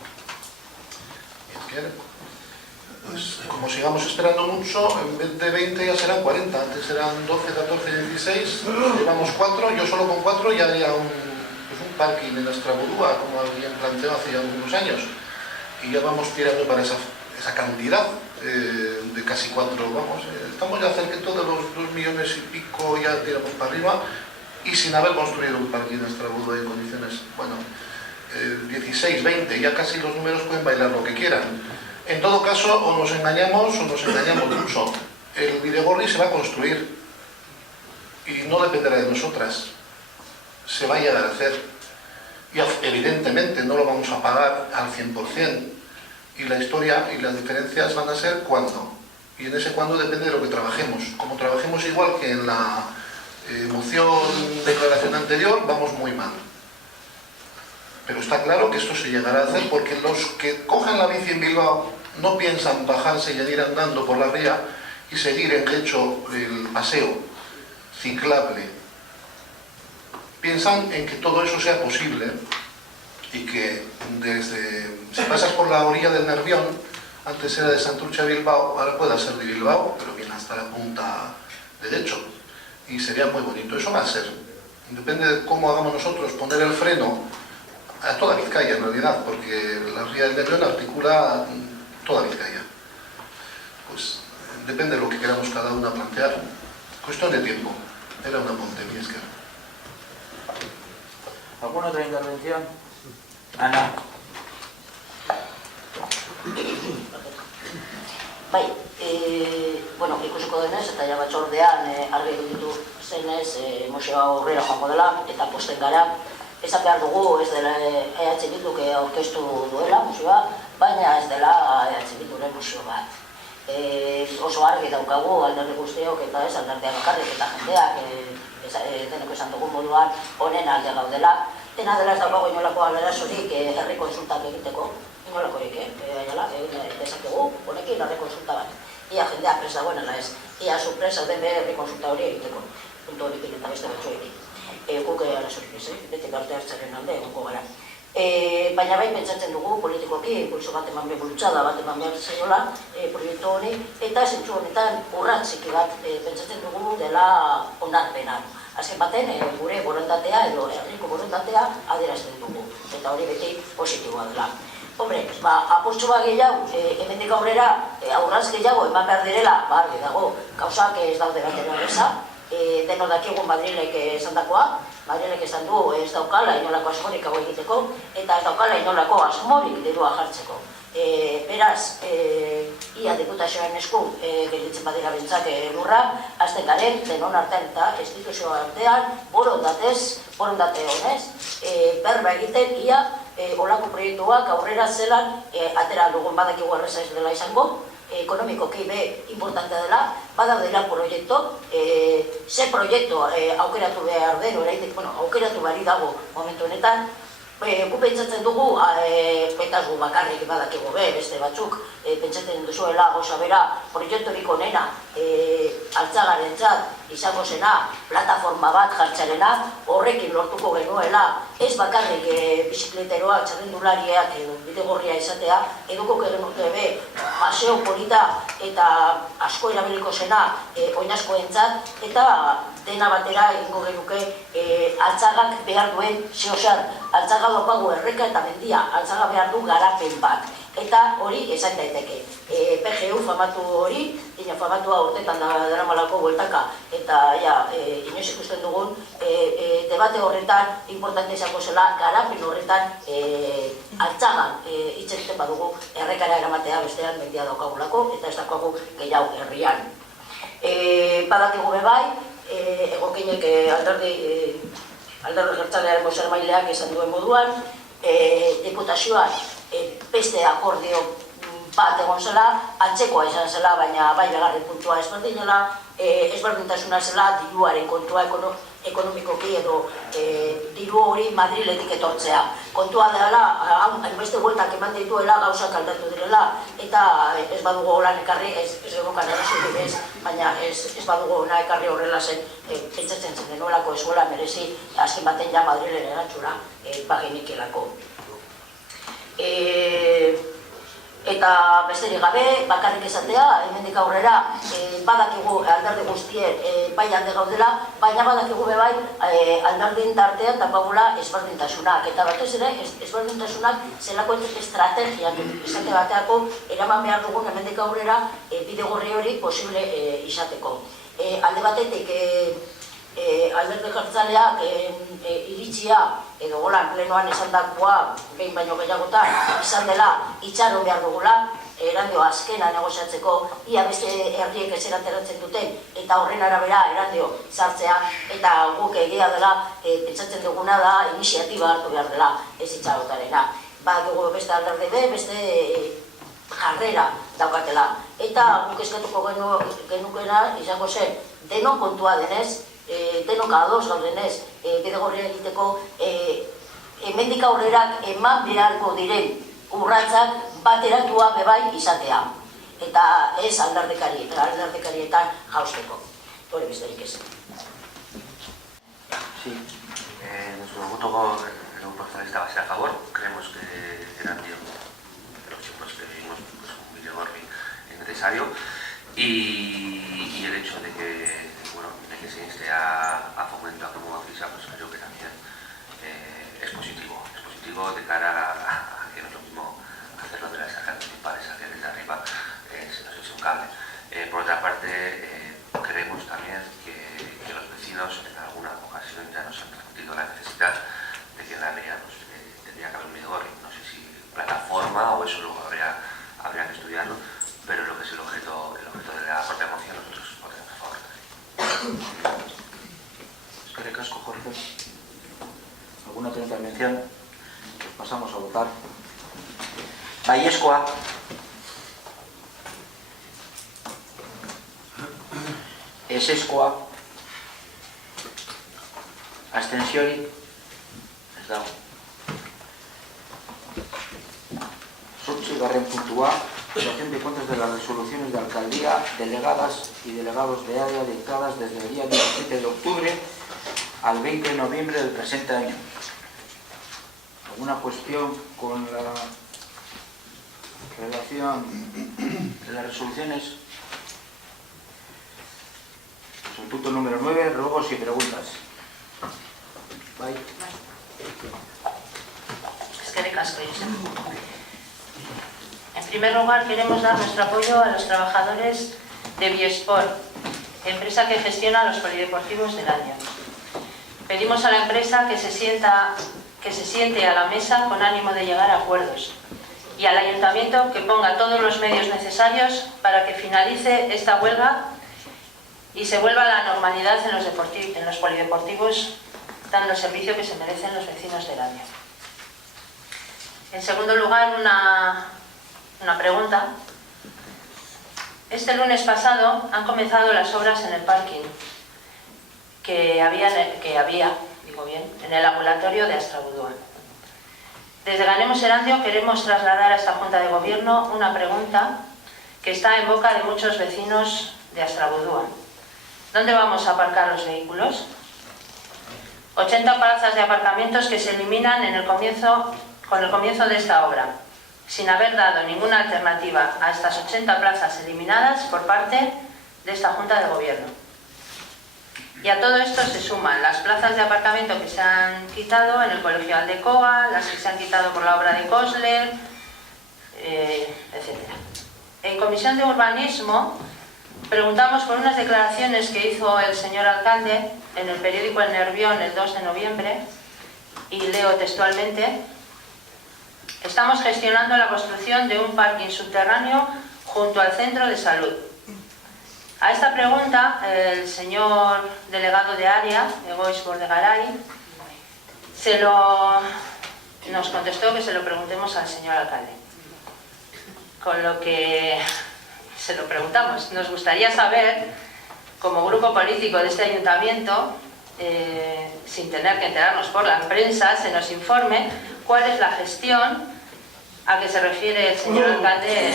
Pues como sigamos esperando mucho, en vez de 20 ya serán 40, antes eran 12, 14, 16, llevamos 4, yo solo con 4 ya haría un parking en nuestra Burúa, como habían planteado hace ya algunos años, y ya vamos tirando para esa cantidad de casi 4, vamos, estamos ya cerca de los 2 millones y pico, ya tiramos para arriba, y sin haber construido un parking en nuestra Burúa en condiciones, bueno, 16, 20, ya casi los números pueden bailar lo que quieran. En todo caso, o nos engañamos mucho. El bidegorri se va a construir y no dependerá de nosotras. Se va a llegar a hacer. Y evidentemente no lo vamos a pagar al 100%. Y la historia y las diferencias van a ser cuándo. Y en ese cuándo depende de lo que trabajemos. Como trabajemos igual que en la declaración anterior, vamos muy mal. Pero está claro que esto se llegará a hacer porque los que cogen la bici en Bilbao no piensan bajarse y ir andando por la ría y seguir en hecho el paseo ciclable. Piensan en que todo eso sea posible y que si pasas por la orilla del Nervión, antes era de Santurce a Bilbao, ahora pueda ser de Bilbao, pero viene hasta la punta derecho y sería muy bonito. Eso va a ser. Depende de cómo hagamos nosotros poner el freno a toda Vizcaya en realidad, porque la ría del Nervión articula toda Vizcaya. Pues depende de lo que queramos cada una plantear. Cuestión de tiempo. Era una montaña, es que... ¿Alguna otra intervención? Ana. Bai, bueno, ikusiko denez, eta ja batzordean argi ditu zenez museoa aurrera joango dela, eta posten gara. Esan behar dugu, ez dela EH Bilduk aurkeztu duela museoa, baina ez dela EH Bilduren museo bat. Oso argi daukagu alderdi guztiok eta ez alderdeak bakarrik eta jendeak deneko esan dugun moduan honen alde gaudela. Dena dela ez daukagu inolako arazorik herri konsultak egiteko, inolakorik, dezakegu, honekin herri konsulta bat. Ia jendeak presa dagoenela ez, ia sorpresa den herri konsulta hori egiteko, puntu horikin eta beste batzuekin. Guk arazorik ez, beti parte hartzaren alde egongo gara. Baina bai pentsatzen dugu politikoki, impulso bat eman behar bultzada bat eman behar zaiola proiektu honi, eta zentzu honetan urratziki bat pentsatzen dugu dela onarpena. Azken baten gure borondatea edo herriko borondatea adierazten dugu, eta hori beti positiboa dela. Hombre, apurtxu bat gehiago, hemendik aurrera, aurraz gehiago eman behar direla, dago, gauzak ez daude batera horreza, deno dakigun Madrilek esan dakoa, Madrilek esan du ez daukala inolako asmorik hau egiteko, eta ez daukala inolako asmorik dirua jartzeko. Beraz, ia diputazioaren esku gelditzen badira bentzak lurra, azten garen, denon artean eta instituzio artean, borondate honez, berba egiten ia olako proiektuak aurrera zelan, atera dugun badakigu erreza ez dela izango, ekonomikoki be importantea dela, badaudela proiektu, ze proiektu aukeratu behar den, aukeratu bari dago momentu honetan, gu pentsatzen dugu, eta gu bakarrik badakigu beste batzuk, pentsatzen duzuela gauza bera proiekturik onena Altzagarentzat izango zena plataforma bat jartzarena, horrekin lortuko genuela, ez bakarrik bizikleteroak, txarrendulariak edo bidegorria izatea, eduko genuke be paseo polita eta asko erabiliko zena oinazkoentzat, eta dena batera egingo genuke Altzagak behar duen zeozar. Altzaga daukagu erreka eta mendia, Altzaga behar du garapen bat. Eta hori esan daiteke. PGU famatu hori, famatua urtetan daramalako bueltaka, eta inoiz ikusten dugun, debate horretan, importante izango zela, garapen horretan Altzagan hitz egiten badugu errekara eramatea bestean mendia daukagulako, eta ez daukagu gehiago herrian. Badakigu bebai, egokinek alderdi jeltzalearen bozermaileak esan duen moduan, diputazioan beste akordio bat egon zela, antzekoa izan zela, baina bai begarri puntua ezberdinela, ezberdintasuna zela diruaren kontua ekonomikoki edo diru hori Madriletik etortzea. Kontua dela, hainbeste bueltak eman dituela gauzak aldatu direla, eta ez badugu holan ekarri, ez genukan erazurik ez, baina ez badugu hona ekarri horrela zen, pentsatzen zen denuelako ezuela merezi, azken baten ja Madrilen erantzura bagenikelako. Eta besterik gabe, bakarrik esatea, hemendik aurrera, badakigu alderdi guztien bai alde gaudela, baina badakigu bebai alderdien tartean daukagula ezberdintasunak. Eta batez ere, ezberdintasunak zelako estrategiak izate bateako eraman behar dugun hemendik aurrera bidegorri hori posible izateko. Alde batetik, alderdi jeltzaleak iritzia edo golan plenoan esan dakoa behin baino gehiagotan izan dela itxaron behar dugula, erandio azkena negoziatzeko ia beste herriek ezera ateratzen duten eta horren arabera erandio sartzea, eta guk egia dela pentsatzen duguna da iniziatiba hartu behar dela ez itxarotarena. Dugu beste alderdi be, beste jarrera daukatela, eta guk eskatuko genukena izango zen denon kontua denez, denok ados gaudenez bidegorria egiteko hemendik aurrerak eman beharko diren urratsak bateratua bebai izatea, eta ez alderdikarietan jausteko. Hori besterik ez. Sí, nuestro voto el Grupo Socialista va a ser a favor. Creemos que eran de los tiempos que vivimos un bidegorri necesario, y el hecho de que se inste a fomentar como Frisa, pues creo que también es positivo de cara a que no es lo mismo hacerlo de las arcas municipales hacia desde arriba, se nos eche un cable. Por otra parte, creemos también que los vecinos en alguna ocasión ya nos han transmitido la necesidad de que en la área tendría que haber un bidegorri. No sé si plataforma o eso luego habría que estudiarlo, pero lo que es el objeto de la propia moción, nosotros votaremos a favor. Eskerrik asko, Jorge. ¿Alguna otra intervención? Pues pasamos a votar. Baiezkoa. Ezezkoa. Abstentziorik. Ez dago. 8. puntua. Votación de cuentas de las resoluciones de alcaldía, delegadas y delegados de área dictadas desde el día 17 de octubre al 20 de noviembre del presente año. ¿Alguna cuestión con la relación de las resoluciones? Pues el punto número 9, ruegos y preguntas. Bye. Eskerrik asko, Josep. En primer lugar, queremos dar nuestro apoyo a los trabajadores de Biosport, empresa que gestiona los polideportivos del Landio. Pedimos a la empresa que se siente a la mesa con ánimo de llegar a acuerdos y al ayuntamiento que ponga todos los medios necesarios para que finalice esta huelga y se vuelva a la normalidad en los polideportivos, dando el servicio que se merecen los vecinos de Landio. En segundo lugar, una pregunta. Este lunes pasado han comenzado las obras en el parking que había en el ambulatorio de Astrabudúa. Desde Ganemos Erandio queremos trasladar a esta Junta de Gobierno una pregunta que está en boca de muchos vecinos de Astrabudúa. ¿Dónde vamos a aparcar los vehículos? 80 plazas de aparcamientos que se eliminan con el comienzo de esta obra, sin haber dado ninguna alternativa a estas 80 plazas eliminadas por parte de esta Junta de Gobierno. Y a todo esto se suman las plazas de aparcamiento que se han quitado en el Colegio Aldecoa, las que se han quitado por la obra de Cosler, etc. En Comisión de Urbanismo preguntamos por unas declaraciones que hizo el señor alcalde en el periódico El Nervión el 2 de noviembre, y leo textualmente: estamos gestionando la construcción de un parking subterráneo junto al centro de salud. A esta pregunta, el señor delegado de área, Egoitz Bordegaray, nos contestó que se lo preguntemos al señor alcalde. Con lo que se lo preguntamos. Nos gustaría saber, como grupo político de este ayuntamiento, sin tener que enterarnos por la prensa, se nos informe cuál es la gestión a que se refiere el señor alcalde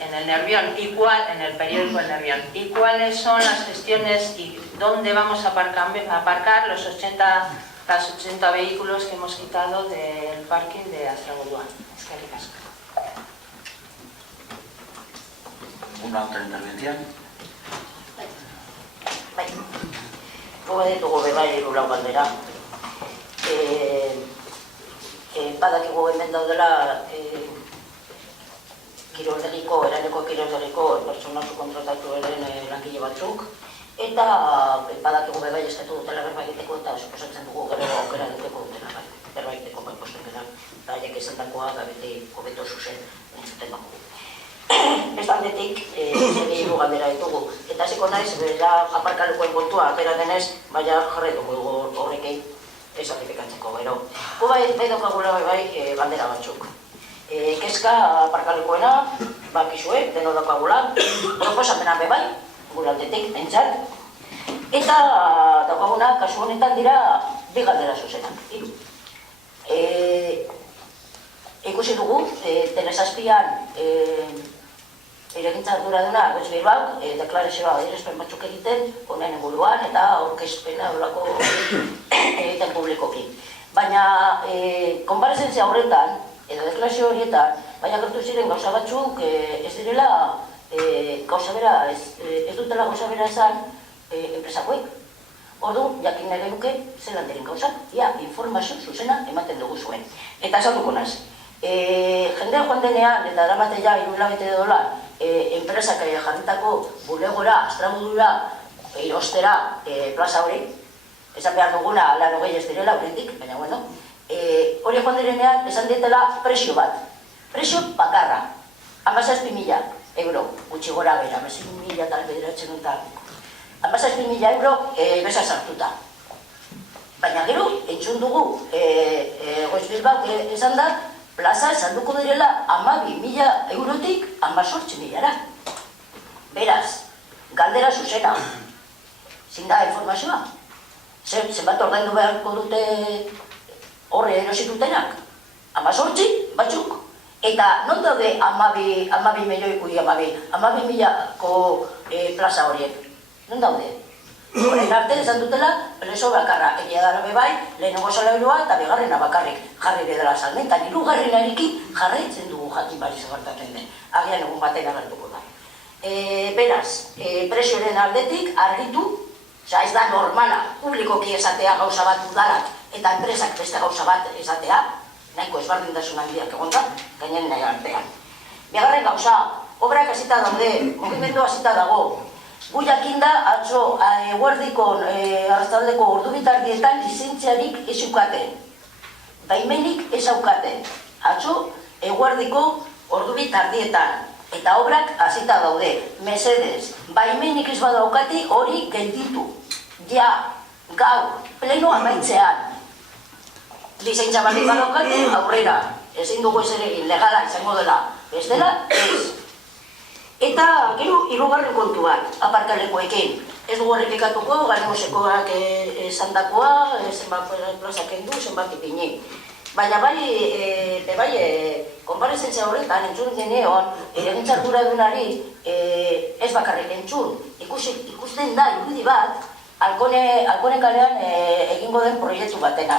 en el Nervión en el periódico El Nervión, y cuáles son las gestiones y dónde vamos a aparcar los 80 vehículos que hemos quitado del parking de Astrabudúa. Eskerrik asko. ¿Una otra intervención? Gobe ditugu bebai hiru galdera. Badakigu hemen daudela eraneko kiroldegiko pertsona subkontratatu langile batzuk, eta badakigu bebai eskatu dutela berba egiteko, eta suposatzen dugu gero aukera egiteko dutela berba egiteko postenkera, eta haiek esandakoa da beti hobeto zuzen entzuten dugu. Bestaldetik, hiru galdera ditugu, eta hasiko naiz aparkalekuen kontua atera denez, baina jarraituko dugu horrekin esatifikatzeko gero. Bai daukagula bai galdera batzuk. Kezka aparkalekuena, bakizue, deno daukagula, proposamena bai, gure aldetik, entzat. Eta daukaguna, kasu honetan dira, bi galdera zuzenak. Ikusi dugu, Telesazpian iregintza arduraduna Egoitz Bilbao, deklarazioa adierazpen batzuk egiten, honen inguruan eta aurkezpena olako egiten publikoki. Baina, konparezentzia horretan, edo deklarazio horietan, baina gertu ziren gauza batzuk ez direla gauza bera, ez dutela gauza bera esan enpresakoek. Ordu, jakin nahi genuke, zelan diren gauzak, informazio zuzena ematen dugu zuen. Eta esalduko naz. Jendea joan denean, eta eramate ja, irulabete dola, enpresak jarritako bulegora, Astrabudura, irostera plaza hori, esan behar duguna, lan hogei ez direla horretik, baina bueno, hori joan direnean, esan dietela presio bat, presio bakarra, 17.000 euro, gutxi gora bera, 17.000 tal bederatzen dut, 17.000 euro besa sartuta. Baina gero, entzun dugu, Egoitz Bilbao esan da, plaza esanduko direla 12.000 eurotik 18.000-ara. Beraz, galdera zuzena, zin da informazioa? Zenbat ordaindu beharko dute horre erositutenak? 18 batzuk? Eta non daude 12 milioiko 12.000ko plaza horiek? Non daude? Horren arte esan dutela, preso bakarra, egia dara bebai, lehenengo salairua eta bigarrena bakarrik jarri bedela salmentan, hirugarren erikin jarraitzen dugu jakin bari zagartatzen den, agian egun baten agertuko da. Beraz, presioaren aldetik argitu, ez da normala, publikoki esatea gauza bat udarak eta enpresak beste gauza bat esatea, nahiko ezberdintasun handiak egon da, gainen nahi artean. Bigarren gauza, obrak hasita daude, mugimendu hasita dago. Gu jakinda, atzo, eguerdikon, arrastaldeko ordu bitardietan lizentziarik ez eukaten. Baimenik ez aukaten. Atzo, eguerdiko ordu bitardietan. Eta obrak hasita daude. Mesedez, baimenik ez badaukati hori gelditu. Ja, gaur, pleno amaitzean. Lizentzia batik badaukati aurrera. Ezin dugu ez ere legala izango dela. Ez dela, ez. Eta, gero, hirugarren kontu bat, aparkalekuekin. Ez dugu errepikatuko, garemosekoak esandakoa, zenbat plazak kendu, zenbat ipini. Baina bai, konparezentzia horretan, entzun denean, egintzardura dunari ez bakarrik entzun. Ikusten da, irudi bat, Alkone kalean egingo den proiektu batena.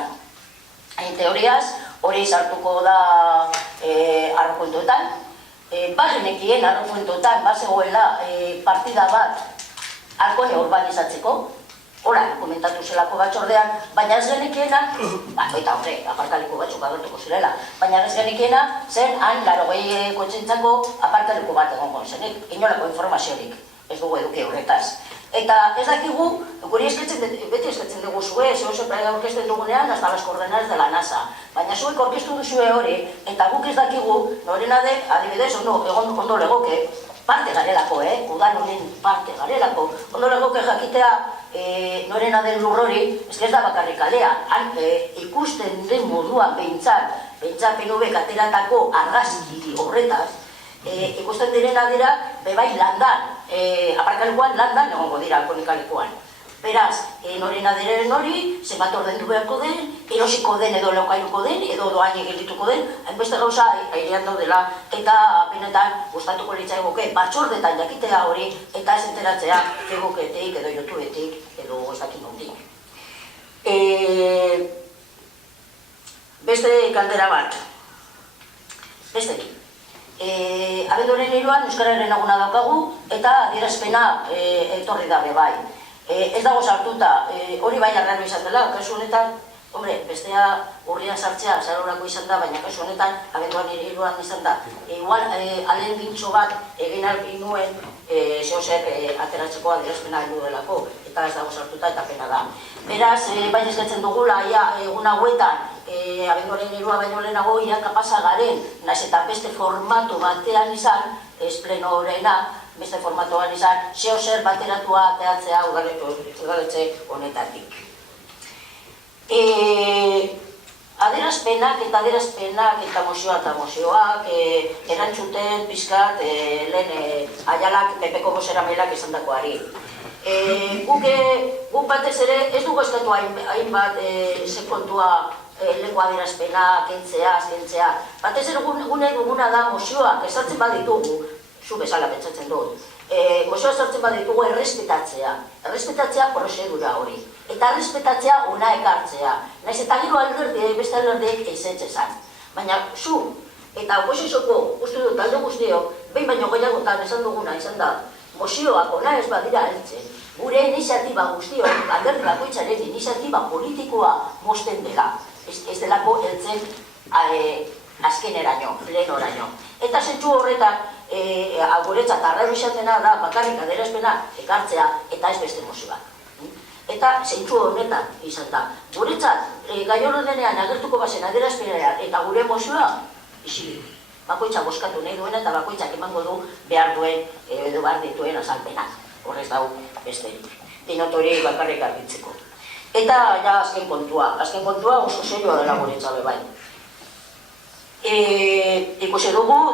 Teoriaz, hori sartuko da arrokontuetan. Bagenekien arrokontuetan, bazegoela partida bat Alkone urbanizatzeko, hola, komentatu zelako batzordean, baina ez genekiena, eta horre, aparkaleko batzuk agertuko zirela, baina ez genekiena zen han 80 kotxentzako aparkaleko bat egongo zenik, inolako informaziorik, ez dugu eduki horretaz. Eta ez dakigu, guri beti eskatzen dugu zue, zeu orkesten dugunean, hasta las coordenadas de la NASA. Baina zuek orkestu duzue hori, eta guk ez dakigu, norena den, adibidez, ondo legoke, parte garelako, udan honen parte garelako, ondo legoke jakitea norena den lurrori, ez da bakarrik kalea, ikusten den moduan behintzat PNV ateratako argazki horretaz, ikusten direna dira, bebai landan, aparkalekuan landan egongo dira alkonikalekuan. Beraz, norena diren hori, zenbat ordendu beharko den, erosiko den edo leokailuko den, edo doain egitituko den, hainbeste gauza airean daudela, eta benetan gustatuko litzaigoke batzordetan jakitea hori, eta ez enteratzea Facebooketik edo YouTubetik edo ez dakit nondik. Beste kaldera bat. Bestetik. Abenduaren 3an Euskararen eguna daukagu eta adierazpena etorri dabe bai. Ez dago sartuta, hori bai arraro izan dela, kasu honetan, hombre, bestea urrian sartzea zarorako izan da, baina kasu honetan abenduaren 3an izan da. Igual, alen bintxo bat egin alpin nuen zehozer ateratzeko adierazpena heldu delako, eta ez dago sartuta eta pena da. Beraz, baina eskatzen dugula, egun hauetan, abenduaren 3a baino lehenago ia kapasa garen, naiz eta beste formatu batean izan, ez pleno horrena, beste formatoan izan, zehozer bateratua ateatzea udaletxe honetatik. Adierazpenak eta mozioak erantzuten pizkat lehen Aialak Pepeko bozeramailak izan dakoari. Guk batez ere ez dugu eskatu hainbat sekontua leku adierazpena, kentzea. Batez ere gune duguna da mozioak esartzen baditugu, zu bezala pentsatzen dut. Mozioa esartzen baditugu errespetatzea prozedura hori. Eta errespetatzea ona ekartzea. Naiz eta gero beste alderdeek ezetz esan. Baina zu eta oposizioko uste dut talde guztiok, behin baino gehiagotan esan duguna izan da, mozioak ona ez badira heltzen. Gure iniziatiba guztiok, alderdi bakoitzaren iniziatiba politikoa mozten dela. Ez delako heltzen azkeneraino, plenoraino. Eta zentzu horretan, guretzat arraro izan dena da bakarrik adierazpena ekartzea eta ez beste mozioak. Eta zentzu honetan izan da. Guretzat, gai horrenean agertuko bazen adierazpena eta gure mozioa, isilik. Bakoitza bozkatu nahi duen eta bakoitzak emango du behar duen edo behar dituen azalpenak. Horrez dau besterik. Dinotori bakarrik argitzeko. Eta ja azken kontua oso serioa dela guretzale bai. Ikusi dugu,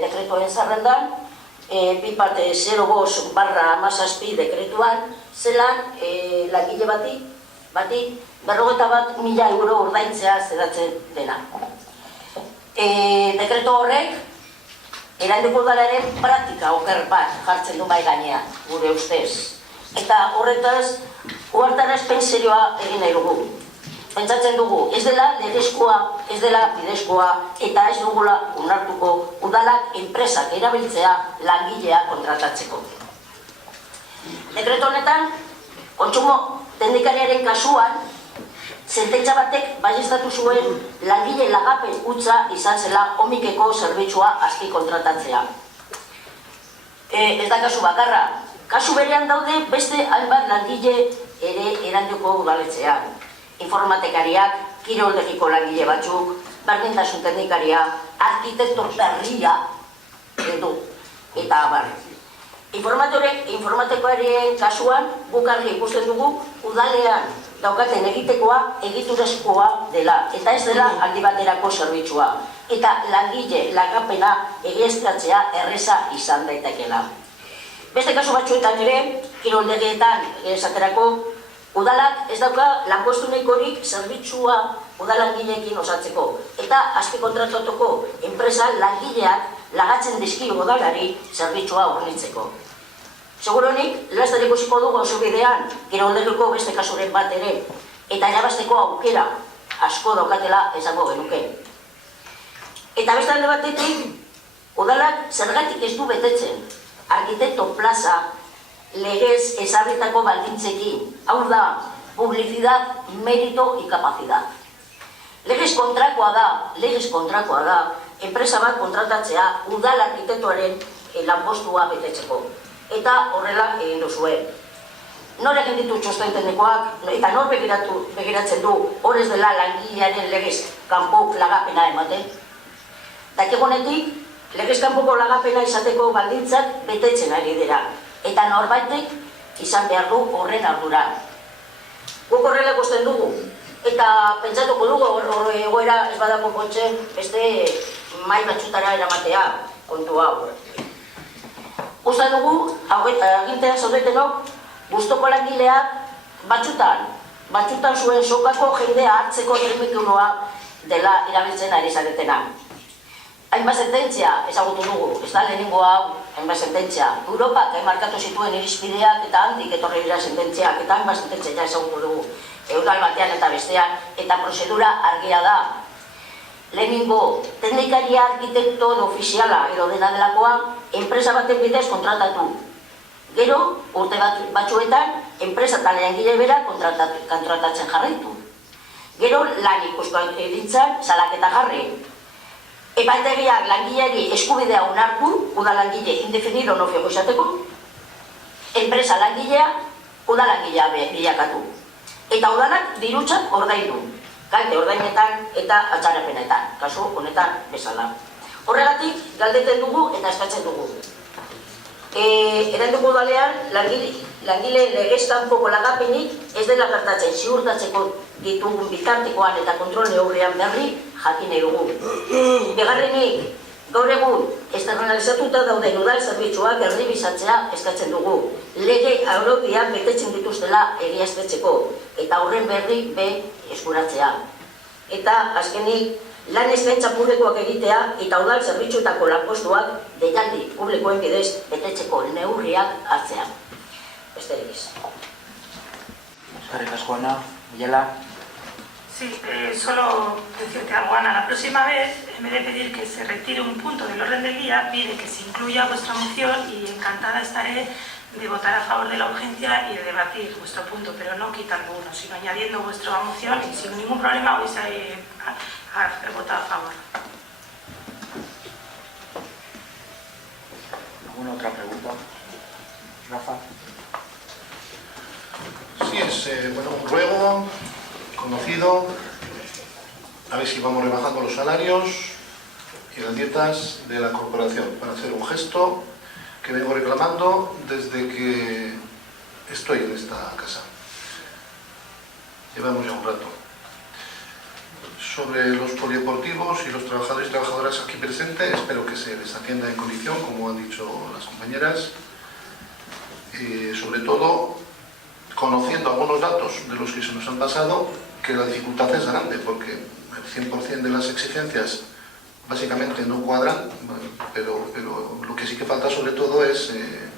dekretuen zerrendan, pipat 05/17 dekretuan, zelan langile bati 51.000 euro ordaintzea zedatzen dena. Dekretu horrek, erandiko udalaren praktika oker bat jartzen du bai gainean, gure ustez. Eta horretaz, uhartarazpen serioa egin nahi dugu. Pentsatzen dugu, ez dela legezkoa, ez dela bidezkoa, eta ez dugula onartuko udalak enpresak erabiltzea langilea kontratatzeko. Dekretu honetan, kontsumo teknikariaren kasuan, Sententzia batek baieztatu zuen langile lagapen hutsa izan zela omikeko zerbitzua azpi kontratatzea. Ez da kasu bakarra, kasu berean daude beste hainbat langile ere Erandioko udaletxean. Informatikariak, kiroldegiko langile batzuk, berdintasun teknikaria, arkitekto berria edo, eta abar. Informatikoarien kasuan bukarri ikusten dugu udalean daukaten egitekoa egiturezkoa dela, eta ez dela aldi baterako zerbitzua, eta langile lagapena egiaztatzea erreza izan daitekela. Beste kasu batzuetan ere, kiroldegeetan esaterako, udalak ez dauka lanpostu nahikorik zerbitzua udalangileekin osatzeko, eta azpikontratatuko enpresa langileak lagatzen dizkio udalari zerbitzua hornitzeko. Seguronik, laster ikusiko dugu oso bidean, kiroldegiko beste kasuren bat ere, eta irabazteko aukera asko daukatela esango genuke. Eta beste alde batetik, udalak zergatik ez du betetzen, arkitekto plaza legez ezarritako baldintzekin, hau da, publicidad, mérito y capacidad. Legez kontrakoa da, enpresa bat kontratatzea udal arkitektoaren lanpostua betetzeko. Eta horrela egin duzue. Nor egin ditu txosten teknikoak, eta nor begiratzen du hor ez dela langilearen legez kanpo lagapena ematen. Dakigunetik, legez kanpoko lagapena izateko baldintzak betetzen ari dira, eta norbaitek izan behar du horren ardura. Guk horrela ikusten dugu, eta pentsatuko dugu horre egoera ez badako kontzen beste mai batxutara eramatea kontu hau. Usta dugu, agintean zaudetenok, guztoko langileak batxutan zuen sokako jendea hartzeko termikunoa dela erabiltzen ari zaretena. Hainbat sententzia ezagutu dugu, ez da lehenengo hau, hainbat sententzia. Europak markatu zituen irizpideak eta handik etorri dira sententziak, eta hainbat sententzia ezagutu dugu. Udal batean eta bestean, eta prozedura argia da. Lehenengo, teknikaria arkitekto ofiziala edo dena delakoa, enpresa baten bidez kontratatu. Gero, urte batzuetan, enpresa eta langile bera kontratatzen jarraitu. Gero, lan ikuskoan editzen, salaketa jarri. Epaitegiak langileari eskubidea onartu, udal langile indefinido nofioko izateko, enpresa langilea, udal langilea bilakatu. Eta udalak dirutzak ordaindu. Kalte ordainetan eta atxarapenetan, kasu honetan bezala. Horregatik, galdeten dugu eta eskatzen dugu. Erandioko udalean, langile legez kanpoko lagapenik ez dela gertatzen ziurtatzeko ditugun bitartekoan eta kontrol neurrian berri jakin nahi dugu. Bigarrenik, gaur egun, externalizatuta dauden udal zerbitzuak errebisatzea eskatzen dugu. Lege araudiak betetzen dituztela egiaztetzeko, eta horren berri eskuratzea. Eta azkenik, lan eskaintza publikoak egitea eta udal zerbitzuetako lanpostuak deialdi publikoen bidez betetzeko neurriak hartzea. Besterik ez. Eskerrik asko, Ana. Miela. Sí, solo decirte algo, Ana. La próxima vez, en vez de pedir que se retire un punto del orden del día, pide que se incluya vuestra moción y encantada estaré de votar a favor de la urgencia y de debatir vuestro punto, pero no quitando uno, sino añadiendo vuestra moción y sin ningún problema vais a votar a favor. ¿Alguna otra pregunta? Rafa. Sí, es un ruego conocido, a ver si vamos rebajando los salarios y las dietas de la corporación para hacer un gesto que vengo reclamando desde que estoy en esta casa. Llevamos ya un rato. Sobre los polideportivos y los trabajadores y trabajadoras aquí presentes, espero que se les atienda en condición, como han dicho las compañeras. Sobre todo, conociendo algunos datos de los que se nos han pasado, que la dificultad es grande, porque el 100% de las exigencias básicamente no cuadran, pero lo que sí que falta sobre todo es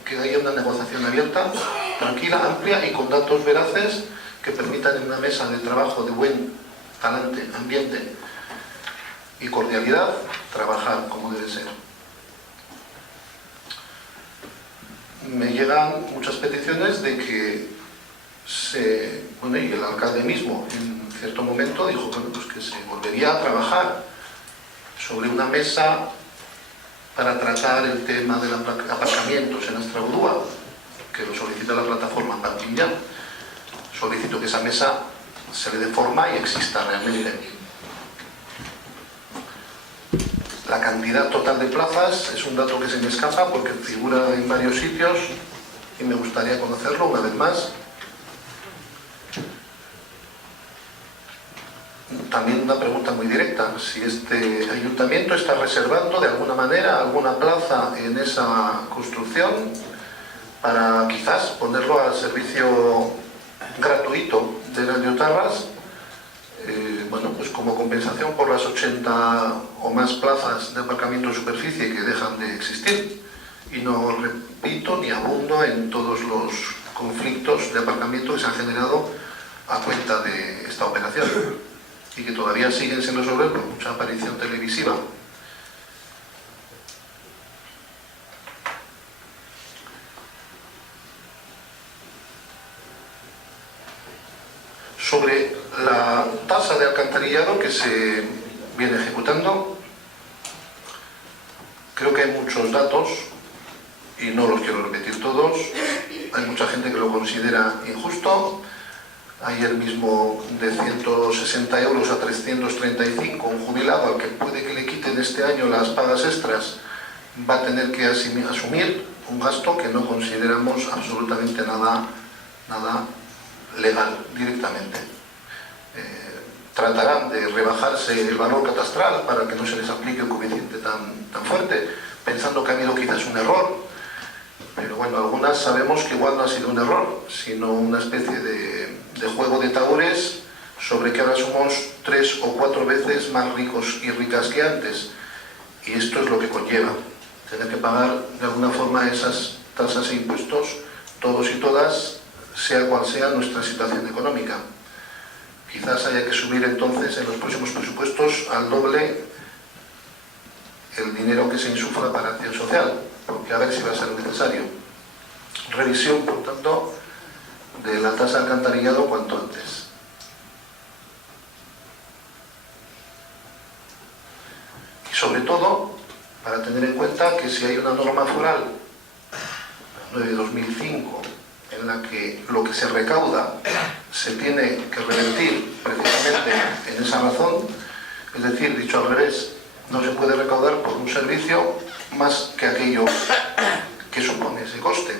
que haya una negociación abierta, tranquila, amplia y con datos veraces que permitan en una mesa de trabajo de buen talante, ambiente y cordialidad trabajar como debe ser. Me llegan muchas peticiones de que y el alcalde mismo en cierto momento dijo bueno, pues que se volvería a trabajar sobre una mesa para tratar el tema de los aparcamientos en Astrabudúa, que lo solicita la plataforma Parking Ya. Solicito que esa mesa se le dé forma y exista realmente. La cantidad total de plazas es un dato que se me escapa porque figura en varios sitios y me gustaría conocerlo una vez más. También una pregunta muy directa, si este ayuntamiento está reservando de alguna manera alguna plaza en esa construcción para quizás ponerlo al servicio gratuito de las yotarras, bueno, pues como compensación por las 80 o más plazas de aparcamiento en superficie que dejan de existir. Y no repito ni abundo en todos los conflictos de aparcamiento que se han generado a cuenta de esta operación y que todavía siguen sin resolver por mucha aparición televisiva. Sobre la tasa de alcantarillado que se viene ejecutando, creo que hay muchos datos y no los quiero repetir todos. Hay mucha gente que lo considera injusto. Ayer mismo de 160 euros a 335, un jubilado al que puede que le quiten este año las pagas extras va a tener que asumir un gasto que no consideramos absolutamente nada legal directamente. Tratarán de rebajarse el valor catastral para que no se les aplique un coeficiente tan fuerte, pensando que ha habido quizás un error, pero bueno, algunas sabemos que igual no ha sido un error, sino una especie de juego de tahúres sobre que ahora somos 3 o 4 veces más ricos y ricas que antes, y esto es lo que conlleva tener que pagar de alguna forma esas tasas e impuestos todos y todas, sea cual sea nuestra situación económica. Quizás haya que subir entonces en los próximos presupuestos al doble el dinero que se insufla para acción social, porque a ver si va a ser necesario. Revisión, por tanto, de la tasa de alcantarillado cuanto antes. Y sobre todo, para tener en cuenta que si hay una norma foral, la 9/2005, en la que lo que se recauda se tiene que revertir precisamente en esa razón, es decir, dicho al revés, no se puede recaudar por un servicio más que aquello que supone ese coste.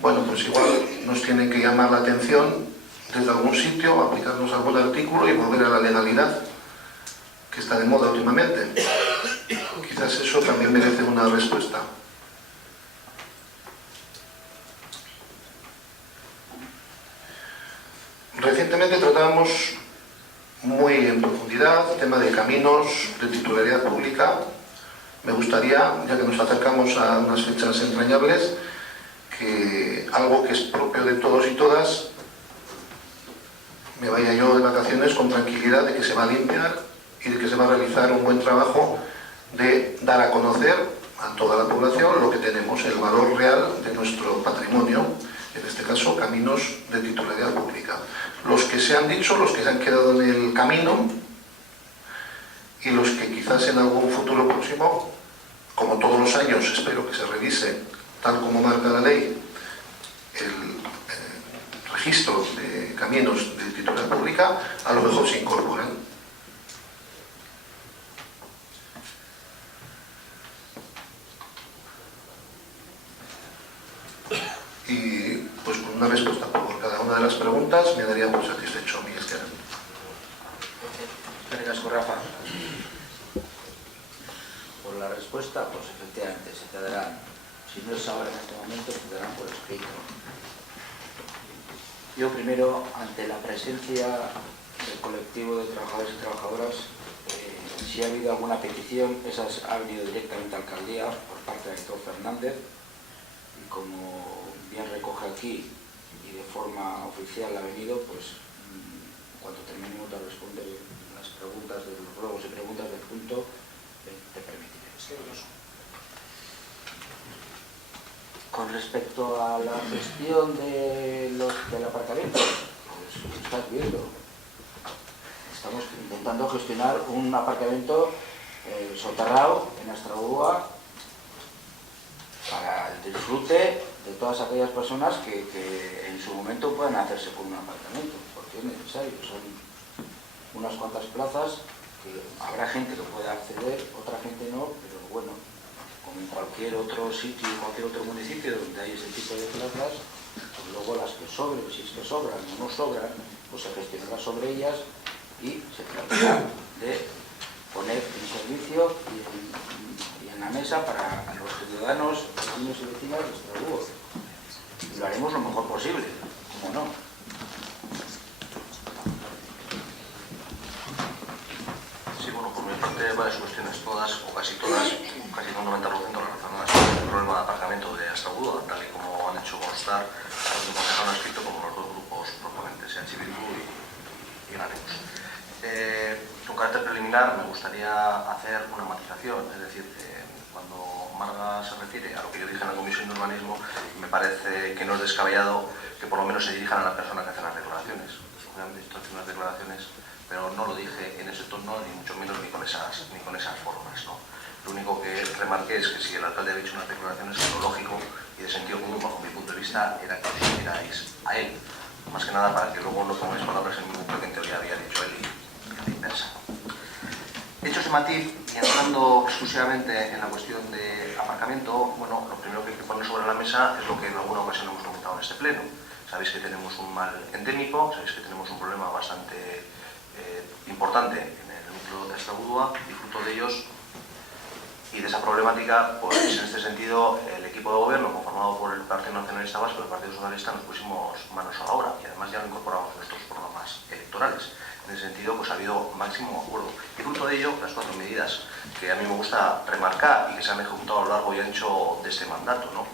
Bueno, pues igual nos tiene que llamar la atención desde algún sitio, aplicarnos algún artículo y volver a la legalidad que está de moda últimamente. Quizás eso también merece una respuesta. Recientemente tratábamos muy en profundidad el tema de caminos de titularidad pública. Me gustaría, ya que nos acercamos a unas fechas entrañables, que algo que es propio de todos y todas, me vaya yo de vacaciones con tranquilidad de que se va a limpiar y de que se va a realizar un buen trabajo de dar a conocer a toda la población lo que tenemos, el valor real de nuestro patrimonio, en este caso caminos de titularidad pública. Los que se han dicho, los que se han quedado en el camino y los que quizás en algún futuro próximo, como todos los años, espero que se revise, tal como marca la ley, el registro de caminos de titularidad pública, a lo mejor se incorporan. Y pues con una respuesta por cada una de las preguntas me daría por satisfecho mi esquema. Gracias, Rafa. Por la respuesta, pues efectivamente se te darán, si no es ahora en este momento, se te darán por escrito. Yo primero, ante la presencia del colectivo de trabajadores y trabajadoras, si ha habido alguna petición, esas ha venido directamente a la alcaldía por parte de Héctor Fernández, y como bien recoge aquí y de forma oficial ha venido, pues cuando terminemos de responder las preguntas de los ruegos y preguntas del punto, te permitiré. Con respecto a la gestión del aparcamiento, pues estás viendo, estamos intentando gestionar un aparcamiento soterrado en Astrabúa para el disfrute de todas aquellas personas que en su momento puedan hacerse con un apartamento, porque es necesario. Son unas cuantas plazas que habrá gente que pueda acceder, otra gente no, pero bueno, como en cualquier otro sitio, cualquier otro municipio donde hay ese tipo de plazas, pues luego las que sobren, si es que sobran o no sobran, pues se gestionará sobre ellas y se tratará de poner en servicio y en la mesa para los ciudadanos, vecinos y vecinas de Estrasburgo. Y lo haremos lo mejor posible, como no. Sí, bueno, por mi parte, varias cuestiones, todas, o casi todas, casi un 90% relacionadas con el problema de aparcamiento de Astrabúa, tal y como han hecho constar tanto el concejal escrito como los dos grupos proponentes, EH Bildu y Ganemos. Con carácter preliminar me gustaría hacer una matización, es decir, cuando Marga se refiere a lo que yo dije en la Comisión de Urbanismo, me parece que no es descabellado que por lo menos se dirijan a la persona que hace las declaraciones. Obviamente estoy haciendo unas declaraciones, pero no lo dije en ese tono, ni mucho menos ni con esas formas, ¿no? Lo único que remarqué es que si el alcalde había hecho unas declaraciones, lo lógico y de sentido común, bajo mi punto de vista, era que le dijerais a él. Más que nada para que luego no pongáis palabras en mi boca que en teoría había dicho él y a la inversa. Hecho ese matiz, y entrando exclusivamente en la cuestión de aparcamiento, bueno, lo primero que hay que poner sobre la mesa es lo que en alguna ocasión hemos comentado en este pleno. Sabéis que tenemos un mal endémico, sabéis que tenemos un problema bastante importante en el núcleo de Astrabúa, y fruto de ellos y de esa problemática, pues en este sentido el equipo de gobierno conformado por el Partido Nacionalista Vasco y el Partido Socialista nos pusimos manos a la obra y además ya lo incorporamos en nuestros programas electorales. En ese sentido, pues ha habido máximo acuerdo. Y fruto de ello, las 4 medidas que a mí me gusta remarcar y que se han ejecutado a lo largo y ancho de este mandato, ¿no?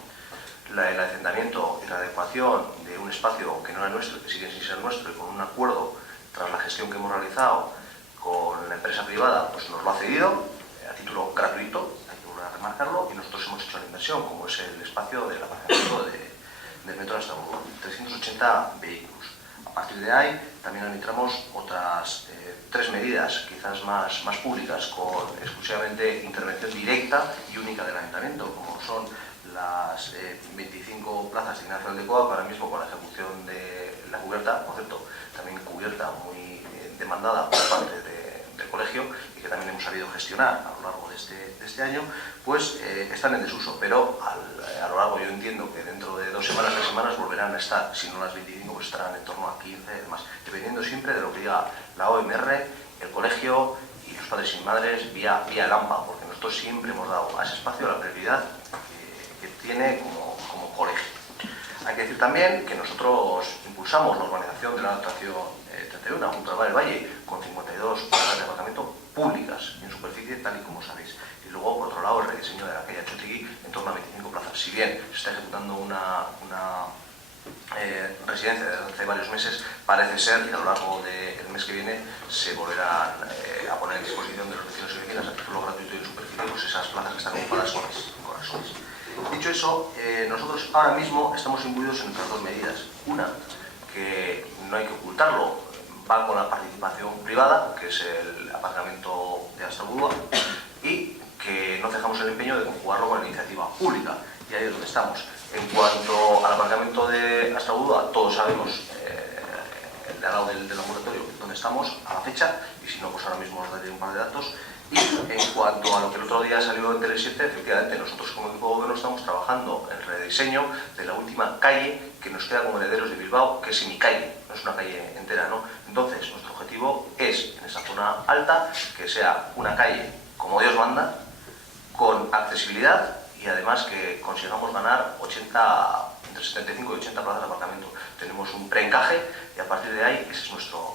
El hacendamiento y la adecuación de un espacio que no era nuestro, que sigue sin ser nuestro, y con un acuerdo tras la gestión que hemos realizado con la empresa privada, pues nos lo ha cedido a título gratuito, hay que volver a remarcarlo, y nosotros hemos hecho la inversión, como es el espacio del aparcamiento del metro de Astrabúa, 380 vehículos. A partir de ahí también arbitramos otras 3 medidas, quizás más públicas, con exclusivamente intervención directa y única del ayuntamiento, como son las 25 plazas de Ignacio Aldecoa, ahora mismo con la ejecución de la cubierta, por cierto, también cubierta muy demandada por parte del colegio y que también hemos sabido gestionar a lo largo de este año, pues están en desuso, pero a lo largo yo entiendo que dentro de 2 semanas, 3 semanas volverán a estar, si no las 25, pues estarán en torno a 15 más, dependiendo siempre de lo que diga la OMR, el colegio y los padres y madres vía el AMPA, porque nosotros siempre hemos dado a ese espacio la prioridad que tiene como colegio. Hay que decir también que nosotros impulsamos la urbanización de la adaptación 31 junto al Valle, con 52 plazas de aparcamiento públicas en superficie, tal y como sabéis. Y luego, por otro lado, el rediseño de la calle Chotigui en torno a 25 plazas. Si bien se está ejecutando una residencia desde hace varios meses, parece ser que a lo largo del mes que viene se volverán a poner a disposición de los vecinos y vecinas a título gratuito y en superficie, pues esas plazas que están ocupadas con corazones. Dicho eso, nosotros ahora mismo estamos imbuidos en otras 2 medidas. Una, que no hay que ocultarlo, va con la participación privada, que es el aparcamiento de Astrabúa, y que no dejamos el empeño de conjugarlo con la iniciativa pública, y ahí es donde estamos. En cuanto al aparcamiento de Astrabúa, todos sabemos, al lado del ambulatorio, dónde estamos a la fecha, y si no, pues ahora mismo os daré un par de datos. Y en cuanto a lo que el otro día salió en Tele7, efectivamente nosotros como equipo de gobierno estamos trabajando en el rediseño de la última calle que nos queda como herederos de Bilbao, que es semicalle, no es una calle entera, ¿no? Entonces, nuestro objetivo es, en esa zona alta, que sea una calle como Dios manda, con accesibilidad y además que consigamos ganar entre 75 y 80 plazas de aparcamiento. Tenemos un preencaje y a partir de ahí ese es nuestro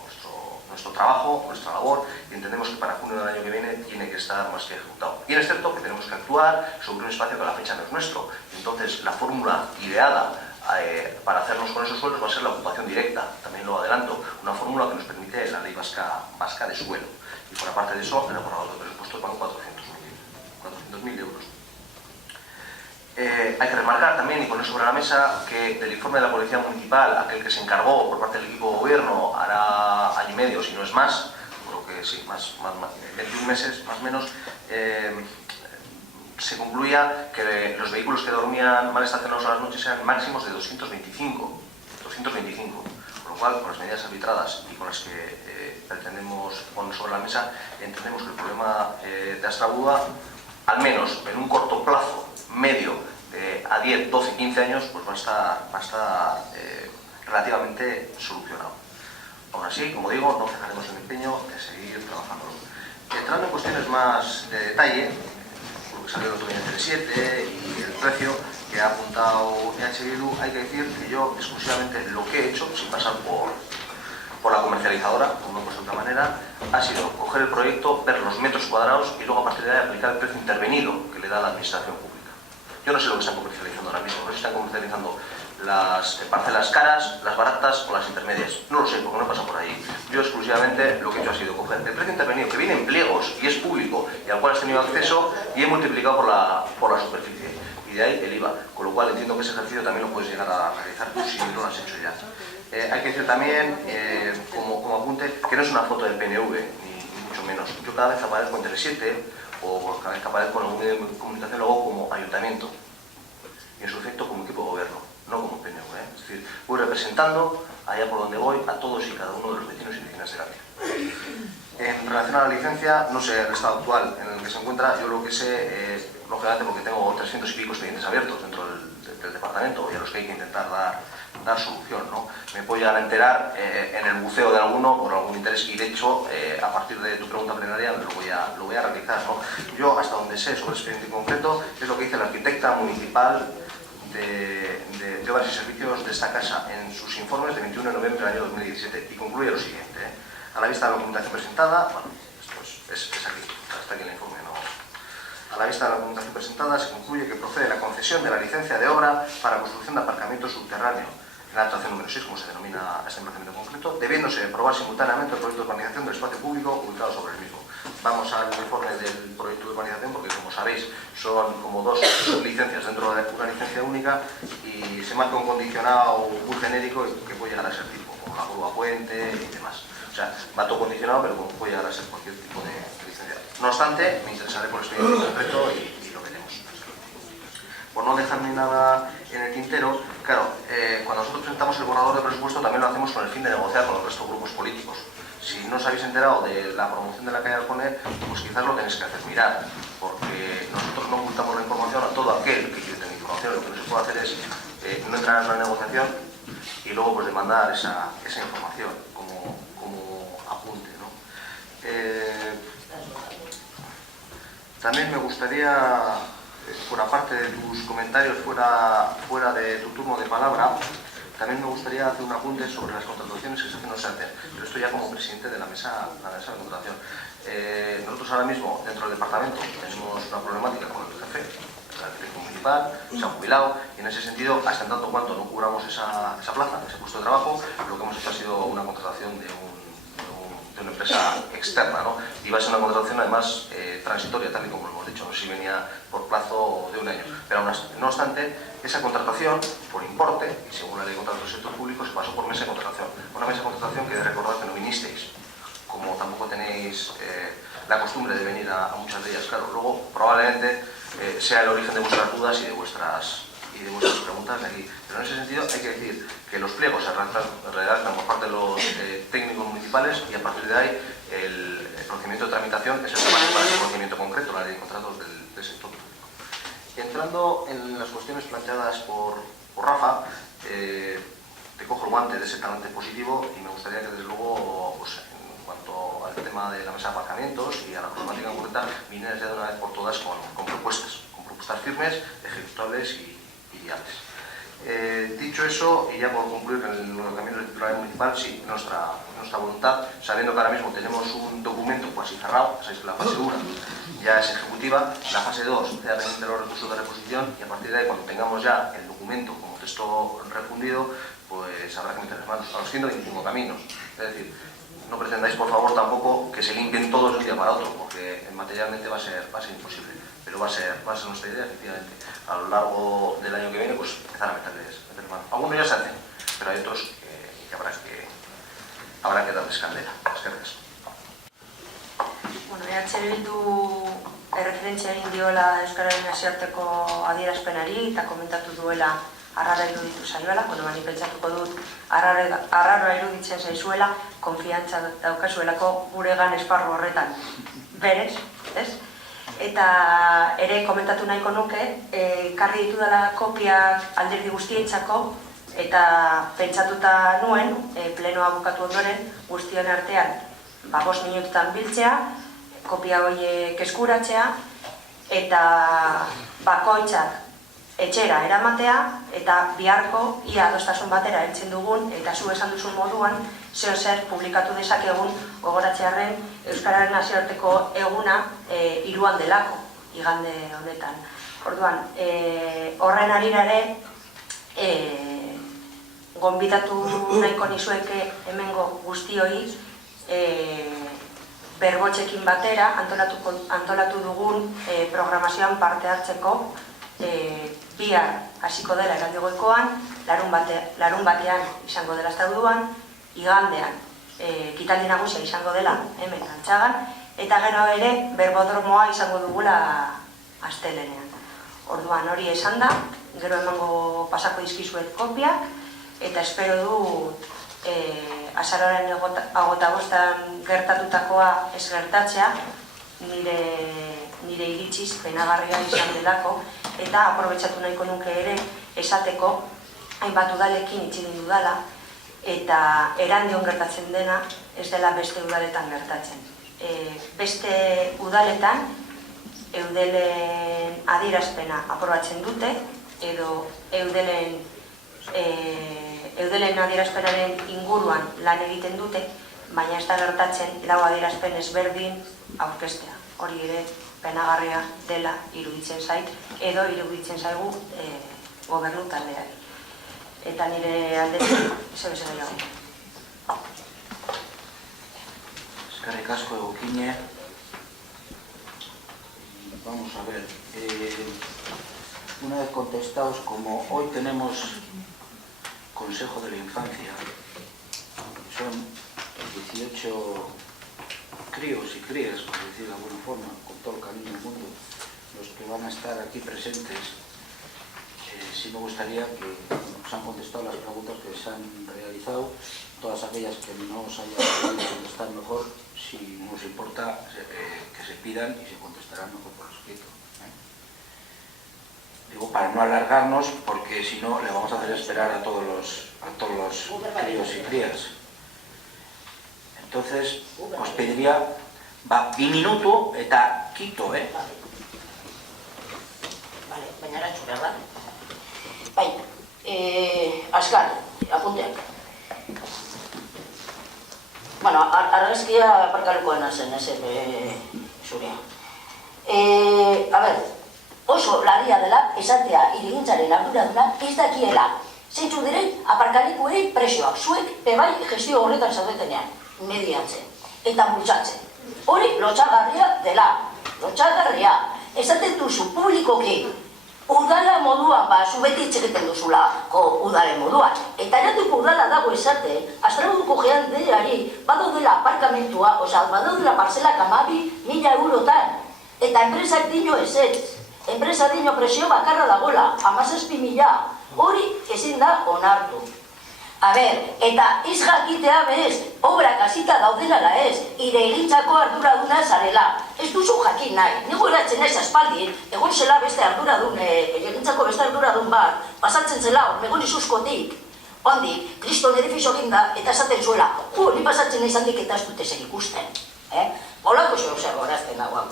trabajo, nuestra labor, y entendemos que para junio del año que viene tiene que estar más que ejecutado. Bien es cierto que tenemos que actuar sobre un espacio que a la fecha no es nuestro, entonces la fórmula ideada para hacernos con esos suelos va a ser la ocupación directa, también lo adelanto, una fórmula que nos permite la ley vasca de suelo, y por aparte de eso, en el borrador de presupuestos van 400.000 euros. Hay que remarcar también y poner sobre la mesa que del informe de la Policía Municipal, aquel que se encargó por parte del equipo de gobierno hará año y medio, si no es más, sí, 21 meses más o menos, se concluía que los vehículos que dormían mal estacionados a las noches eran máximos de 225, con lo cual, con las medidas arbitradas y con las que pretendemos poner sobre la mesa, entendemos que el problema de Astrabúa, al menos en un corto plazo medio, a 10, 12, 15 años, pues va a estar relativamente solucionado. Aún así, como digo, no cejaremos el empeño de seguir trabajando. Entrando en cuestiones más de detalle, lo que salió el otro día en Tele7 y el precio que ha apuntado EH Bildu, hay que decir que yo exclusivamente lo que he hecho, sin pasar por la comercializadora, como no puede ser de otra manera, ha sido coger el proyecto, ver los metros cuadrados y luego a partir de ahí aplicar el precio intervenido que le da la administración pública. Yo no sé lo que están comercializando ahora mismo, no sé si están comercializando las parcelas caras, las baratas o las intermedias. No lo sé, porque no pasa por ahí. Yo exclusivamente lo que he hecho ha sido coger el precio intervenido, que viene en pliegos y es público y al cual has tenido acceso, y he multiplicado por la superficie. Y de ahí el IVA, con lo cual entiendo que ese ejercicio también lo puedes llegar a realizar tú si no lo has hecho ya. Hay que decir también, como apunte, que no es una foto del PNV, ni mucho menos. Yo cada vez aparezco en Tele7 o cada vez que aparezco en algún medio de comunicación lo hago como ayuntamiento y en su efecto como equipo de gobierno, no como PNV. Es decir, voy representando allá por donde voy a todos y cada uno de los vecinos y vecinas de Gandía. En relación a la licencia, no sé el estado actual en el que se encuentra. Yo lo que sé, lógicamente porque tengo 300 y pico expedientes abiertos dentro del departamento y a los que hay que intentar dar solución, ¿no? Me puedo llegar a enterar en el buceo de alguno por algún interés y de hecho, a partir de tu pregunta plenaria lo voy a realizar, ¿no? Yo hasta donde sé sobre el expediente en concreto es lo que dice la arquitecta municipal de Obras y Servicios de esta casa en sus informes de 21 de noviembre del año 2017 y concluye lo siguiente, a la vista de la documentación presentada, bueno, esto es aquí, está aquí el informe, ¿no? A la vista de la documentación presentada se concluye que procede la concesión de la licencia de obra para construcción de aparcamiento subterráneo en la actuación número 6, como se denomina a este emplazamiento concreto, debiéndose aprobar simultáneamente el proyecto de urbanización del espacio público ubicado sobre el mismo. Vamos al informe del proyecto de urbanización porque, como sabéis, son como dos licencias dentro de una licencia única y se marca un condicionado muy genérico que puede llegar a ser tipo, como la curva puente y demás. O sea, va todo condicionado, pero puede llegar a ser cualquier tipo de licencia. No obstante, me interesaré por el expediente concreto y lo veremos. Por no dejarme nada en el tintero, claro, cuando nosotros presentamos el borrador de presupuesto también lo hacemos con el fin de negociar con el resto de grupos políticos. Si no os habéis enterado de la promoción de la calle Alcone, pues quizás lo tenéis que hacer mirar, porque nosotros no ocultamos la información a todo aquel que quiere tener información. Lo que no se puede hacer es no entrar en una negociación y luego pues demandar esa información como apunte, ¿no? También me gustaría, por aparte de tus comentarios fuera de tu turno de palabra, también me gustaría hacer un apunte sobre las contrataciones que se hacen o no se hacen, pero esto ya como presidente de la mesa de contratación. Nosotros ahora mismo, dentro del departamento, tenemos una problemática con el jefe, el arquitecto municipal, se ha jubilado, y en ese sentido, hasta en tanto cuanto no cubramos esa plaza, ese puesto de trabajo, lo que hemos hecho ha sido una contratación de una empresa externa, ¿no? Y va a ser una contratación además transitoria, tal y como lo hemos dicho, no sé si venía por plazo de un año, pero no obstante, esa contratación por importe, y según la ley de contratos del sector público, se pasó por mesa de contratación. Una mesa de contratación que he de recordar que no vinisteis, como tampoco tenéis la costumbre de venir a muchas de ellas. Claro, luego probablemente sea el origen de vuestras dudas y de vuestras preguntas de aquí. Pero en ese sentido hay que decir que los pliegos se redactan por parte de los técnicos municipales y a partir de ahí el procedimiento de tramitación es el que para ese procedimiento concreto, la ley de contratos del sector público. Entrando en las cuestiones planteadas por Rafa, te cojo el guante de ser talante positivo y me gustaría que desde luego, pues, en cuanto al tema de la mesa de aparcamientos y a la problemática concreta, vinieras ya de una vez por todas con propuestas firmes, ejecutables y viables. Dicho eso, y ya por concluir con el camino del titular municipal, sí, nuestra voluntad, sabiendo que ahora mismo tenemos un documento casi cerrado, sabéis que la fase 1 ya es ejecutiva, la fase 2 ya remite los recursos de reposición y a partir de ahí, cuando tengamos ya el documento como texto refundido, pues habrá que meter las manos a los 125 caminos. Es decir, no pretendáis por favor tampoco que se limpien todos de un día para otro, porque materialmente va a ser imposible. Pero va a ser nuestra idea, efectivamente, a lo largo del año que viene, pues empezar a meterles mano. Algunos ya se hacen, pero hay otros que habrá que darles candela. Gracias. Bildu erreferentzia egin diola Euskararen nazioarteko adierazpenari eta komentatu duela arrara iruditu zaioela, ni pentsatuko dut arraroa iruditzen zaizuela, konfiantza daukazuelako guregan esparru horretan berez, ez? Eta ere komentatu nahiko nuke, karri ditu dela kopiak alderdi guztientzako eta pentsatuta nuen, plenoa bukatu ondoren, guztion artean 5 minututan biltzea, kopia horiek eskuratzea eta bakoitzak etxera eramatea eta biharko ia adostasun batera heltzen dugun eta zu esan duzun moduan zer publikatu dezakegun gogoratzearren Euskararen nazioarteko eguna 3an delako, igande honetan. Orduan, horren harira ere gonbidatu nahiko nizueke hemengo guztioi berbotxekin batera antolatu dugun programazioan parte hartzeko bihar hasiko dela Erandigoikoan, larun batean izango dela Estauduan, igandean ekitaldi nagusia izango dela hemen Antxagan, eta gero ere berbodromoa izango dugula astelenean. Orduan hori esan da, gero emango pasako dizkizuet kopiak, eta espero dut azaroaren 25 gertatutakoa ez gertatzea, nire iritziz penagarria izan delako, eta aprobetxatu nahiko nuke ere esateko hainbat udalekin itxin dudala, eta Erandion gertatzen dena ez dela beste udaletan gertatzen. Beste udaletan eudelen adierazpena aprobatzen dute, edo eudelen adierazpenaren inguruan lan egiten dute, baina ez da gertatzen lau adierazpen ezberdin aurkeztea. Hori ere penagarria dela iruditzen zait, edo iruditzen zaigu gobernu taldeari. Eta nire aldetik, zebezera jago. Eskerrik asko egokine. Vamos a ver. Una vez contestados, como hoy tenemos Consejo de la Infancia, son 18 críos y crías, por decir de alguna forma, con todo el cariño del mundo, los que van a estar aquí presentes. Sí me gustaría que nos han contestado las preguntas que se han realizado, todas aquellas que no os haya podido contestar mejor, si nos importa que se pidan y se contestarán mejor por escrito. Digo, para no alargarnos, porque si no le vamos a hacer esperar a todos los críos y crías. Entonces, os pediría, 2 minutu eta kito, Vale, baina erantzu behar da. Bai, azkar, apunteak. Bueno, argazkia aparkalukoena zen, ez zurea. A ber, oso larria dela esatea hirigintzaren arduraduna ez dakiela. Zeintzu diren aparkalikuei presioak, zuek bebai gestio horretan zaudetenean, mediatzen eta bultzatzen. Hori lotxagarria dela, lotxagarria. Esaten duzu publikoki udala moduan, zu beti itxeketen duzulako udalen moduan. Eta eratuko udala dago esate, Astrabuduko jendeari badaudela aparkamentua, badaudela parzelak 12.000 eurotan. Eta enpresak dino ezetz. Enpresa dino presio bakarra dagoela, 17.000. Hori ezin da onartu. A ber, eta ez jakitea bez, obrak hasita daudenala ez, hirigintzako arduraduna zarela. Ez duzu jakin nahi, nego eratzen naiz aspaldin, egon zela beste arduradun, hirigintzako beste arduradun bat, pasatzen zela, megon izuzkotik. Ondik, kriston edifizio ginda, eta esaten zuela, ni pasatzen naiz handik eta ez dute zer ikusten. Olako zer gorazten dagoa.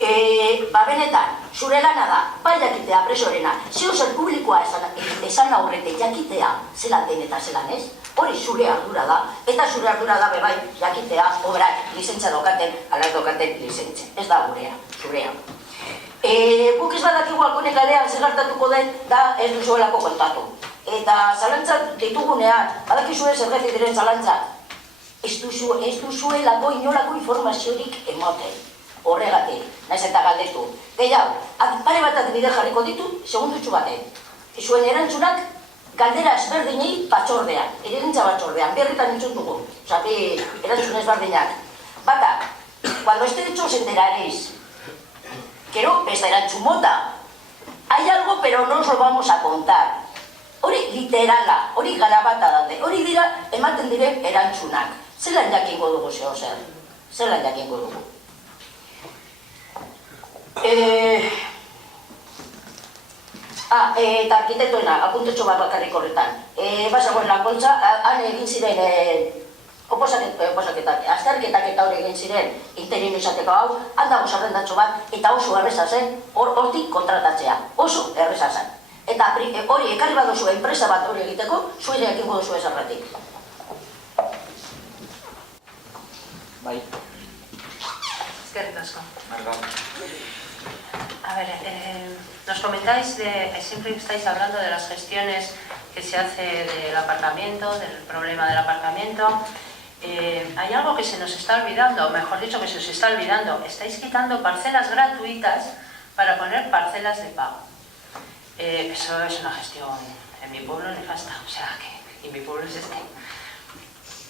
Benetan, zure lana da, bai jakitea presorena, zeo zer publikoa esan aurrete jakitea zelan den eta zelan ez, hori zure ardura da, eta zure ardura da bebai jakitea obrak lizentza dokaten, alaz dokaten lizentzia. Ez da gurea, zurea. Guk ez badakigu alkonek alean zegartatuko den, da ez duzuelako kontatu. Eta zalantzat ditugunean, badakizue zergatik diren zalantzat, ez duzuelako inolako informaziorik emoten. Horregatik, naiz eta galdetu. Gehiago, pare bat adibide jarriko ditu, segundutxu baten. Zuen erantzunak galdera ezberdinei batzordean, hirigintza batzordean, berritan entzun dugu. Erantzun ezberdinak. Bata, cuando esté hecho os enteraréis. Gero, ez da erantzun mota. Hay algo, pero no os lo vamos a contar. Hori literala, hori garabata date, hori dira ematen diren erantzunak. Zelan jakingo dugu zeo zer? Zelan jakingo dugu? Eta arkitektoena, apuntetxo bat bakarrik horretan. Basagoen lankoltza, han egin ziren oposaketak, azterketak eta hori egin ziren interino izateko hau, handago zerrendatxo bat, eta oso erreza zen, hortik kontratatzea, oso erreza zen. Eta hori ekarri baduzu enpresa bat hori egiteko, zuire ekingo duzu ezerretik. Bai. Eskerrik asko. Marga. A ver, nos comentáis, siempre estáis hablando de las gestiones que se hace del aparcamiento, del problema del aparcamiento. Hay algo que se nos está olvidando, o mejor dicho, que se os está olvidando. Estáis quitando parcelas gratuitas para poner parcelas de pago. Eso es una gestión en mi pueblo nefasta, o sea, y mi pueblo es este.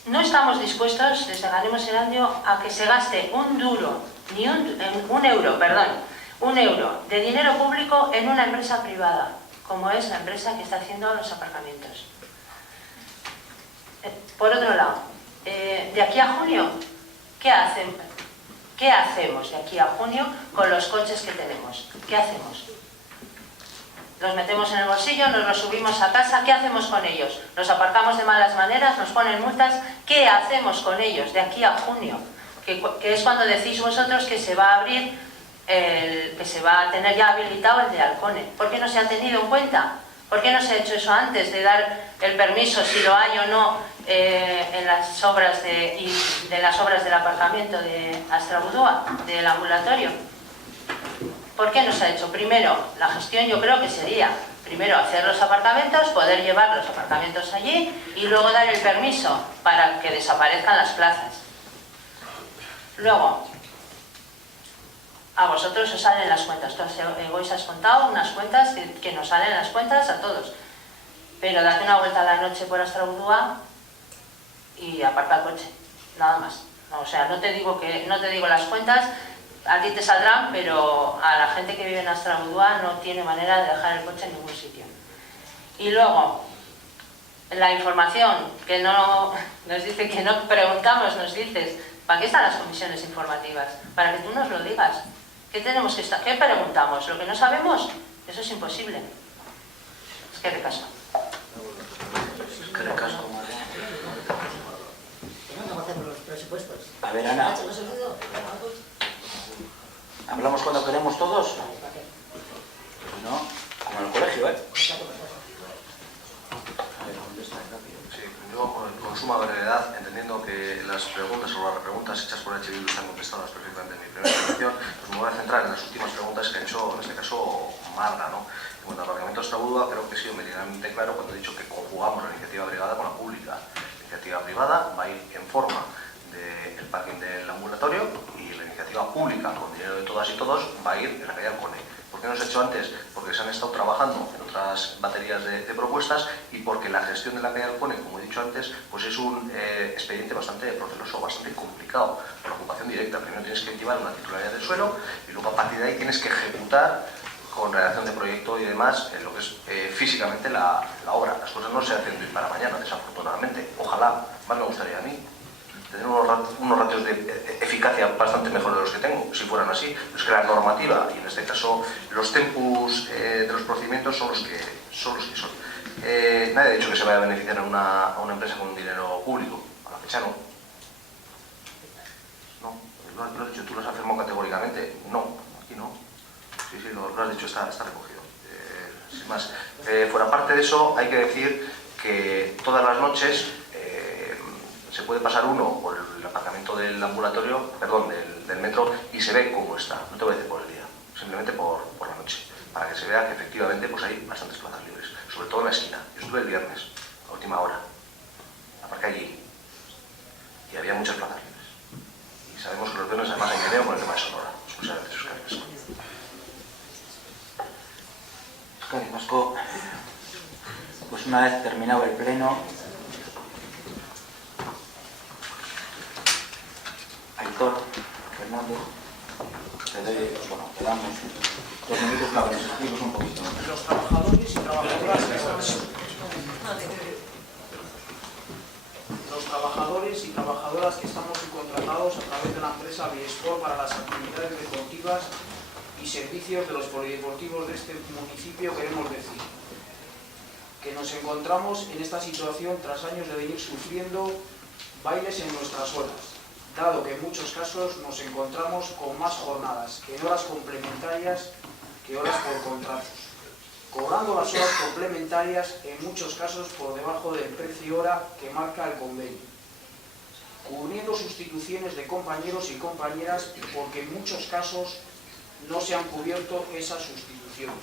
No estamos dispuestos, desde Ganemos Erandio, a que se gaste un euro de dinero público en una empresa privada, como es la empresa que está haciendo los aparcamientos. Por otro lado, de aquí a junio, ¿qué hacemos de aquí a junio con los coches que tenemos? ¿Qué hacemos? Los metemos en el bolsillo, nos los subimos a casa, ¿qué hacemos con ellos? ¿Los aparcamos de malas maneras? ¿Nos ponen multas? ¿Qué hacemos con ellos de aquí a junio? Que es cuando decís vosotros que se va a abrir, que se va a tener ya habilitado el de Alcone. ¿Por qué no se ha tenido en cuenta? ¿Por qué no se ha hecho eso antes de dar el permiso, si lo hay o no, en las obras las obras del aparcamiento de Astrabudúa, del ambulatorio? ¿Por qué no se ha hecho? Primero, la gestión yo creo que sería, primero hacer los aparcamientos, poder llevar los aparcamientos allí y luego dar el permiso para que desaparezcan las plazas. Luego, a vosotros os salen las cuentas. Tú has contado unas cuentas que nos salen las cuentas a todos. Pero date una vuelta a la noche por Astrabudúa y aparca el coche. Nada más. No, o sea, no te digo las cuentas, a ti te saldrán, pero a la gente que vive en Astrabudúa no tiene manera de dejar el coche en ningún sitio. Y luego, la información que no nos dice, que no preguntamos, nos dices, ¿para qué están las comisiones informativas? Para que tú nos lo digas. ¿Qué tenemos que estar? ¿Qué preguntamos? ¿Lo que no sabemos? Eso es imposible. Es que recaso. A ver, Ana. ¿Hablamos cuando queremos todos? No, como en el colegio, ¿eh? A ver, ¿dónde está? Sí, yo con suma brevedad, entendiendo que las preguntas o las repreguntas hechas por HBU están contestadas perfectamente en mi primera intervención, pues me voy a centrar en las últimas preguntas que ha hecho, en este caso, Marga, ¿no? En cuanto al aparcamiento de Astrabudúa, creo que he sido meridianamente claro cuando he dicho que conjugamos la iniciativa privada con la pública. La iniciativa privada va a ir en forma del parking del ambulatorio y la iniciativa pública, con dinero de todas y todos, va a ir en la calle Alcone. ¿Por qué no se ha hecho antes? Porque se han estado trabajando en otras baterías de propuestas y porque la gestión de la calle Alcone, como he dicho antes, pues es un expediente bastante proceloso, bastante complicado. Por la ocupación directa, primero tienes que llevar una titularidad del suelo y luego a partir de ahí tienes que ejecutar con redacción de proyecto y demás en lo que es físicamente la obra. Las cosas no se hacen de hoy para mañana, desafortunadamente. Ojalá, más me gustaría a mí tener unos ratios de eficacia bastante mejores de los que tengo, si fueran así. Pero es que la normativa, y en este caso los tempus de los procedimientos, son los que son. Nadie ha dicho que se vaya a beneficiar a una empresa con dinero público. A la fecha no. No, lo has dicho, tú lo has afirmado categóricamente. No, aquí no. Sí, lo has dicho, está recogido. Sin más. Fuera parte de eso, hay que decir que todas las noches se puede pasar uno por el aparcamiento del ambulatorio, perdón, del metro, y se ve cómo está. No te voy a decir por el día, simplemente por la noche, para que se vea que efectivamente pues hay bastantes plazas libres, sobre todo en la esquina. Yo estuve el viernes, a última hora, aparqué allí, y había muchas plazas libres. Y sabemos que los viernes además hay meneo con el tema de Sonora. Exclusivamente, Eskerrik asko. Pues una vez terminado el pleno, Aitor, Hernández, te damos 2 minutos para que nos expliques un poquito. Los trabajadores y trabajadoras que estamos subcontratados a través de la empresa Biesport para las actividades deportivas y servicios de los polideportivos de este municipio, queremos decir que nos encontramos en esta situación tras años de venir sufriendo bailes en nuestras horas, dado que en muchos casos nos encontramos con más jornadas que horas complementarias que horas por contratos, cobrando las horas complementarias en muchos casos por debajo del precio hora que marca el convenio, cubriendo sustituciones de compañeros y compañeras porque en muchos casos no se han cubierto esas sustituciones,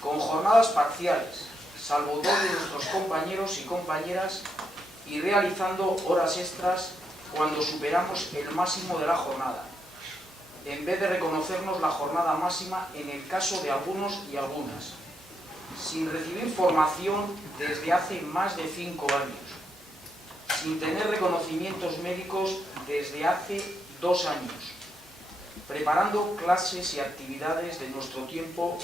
con jornadas parciales, salvo 2 de nuestros compañeros y compañeras, y realizando horas extras cuando superamos el máximo de la jornada, en vez de reconocernos la jornada máxima en el caso de algunos y algunas, sin recibir formación desde hace más de 5 años, sin tener reconocimientos médicos desde hace 2 años, preparando clases y actividades de nuestro tiempo,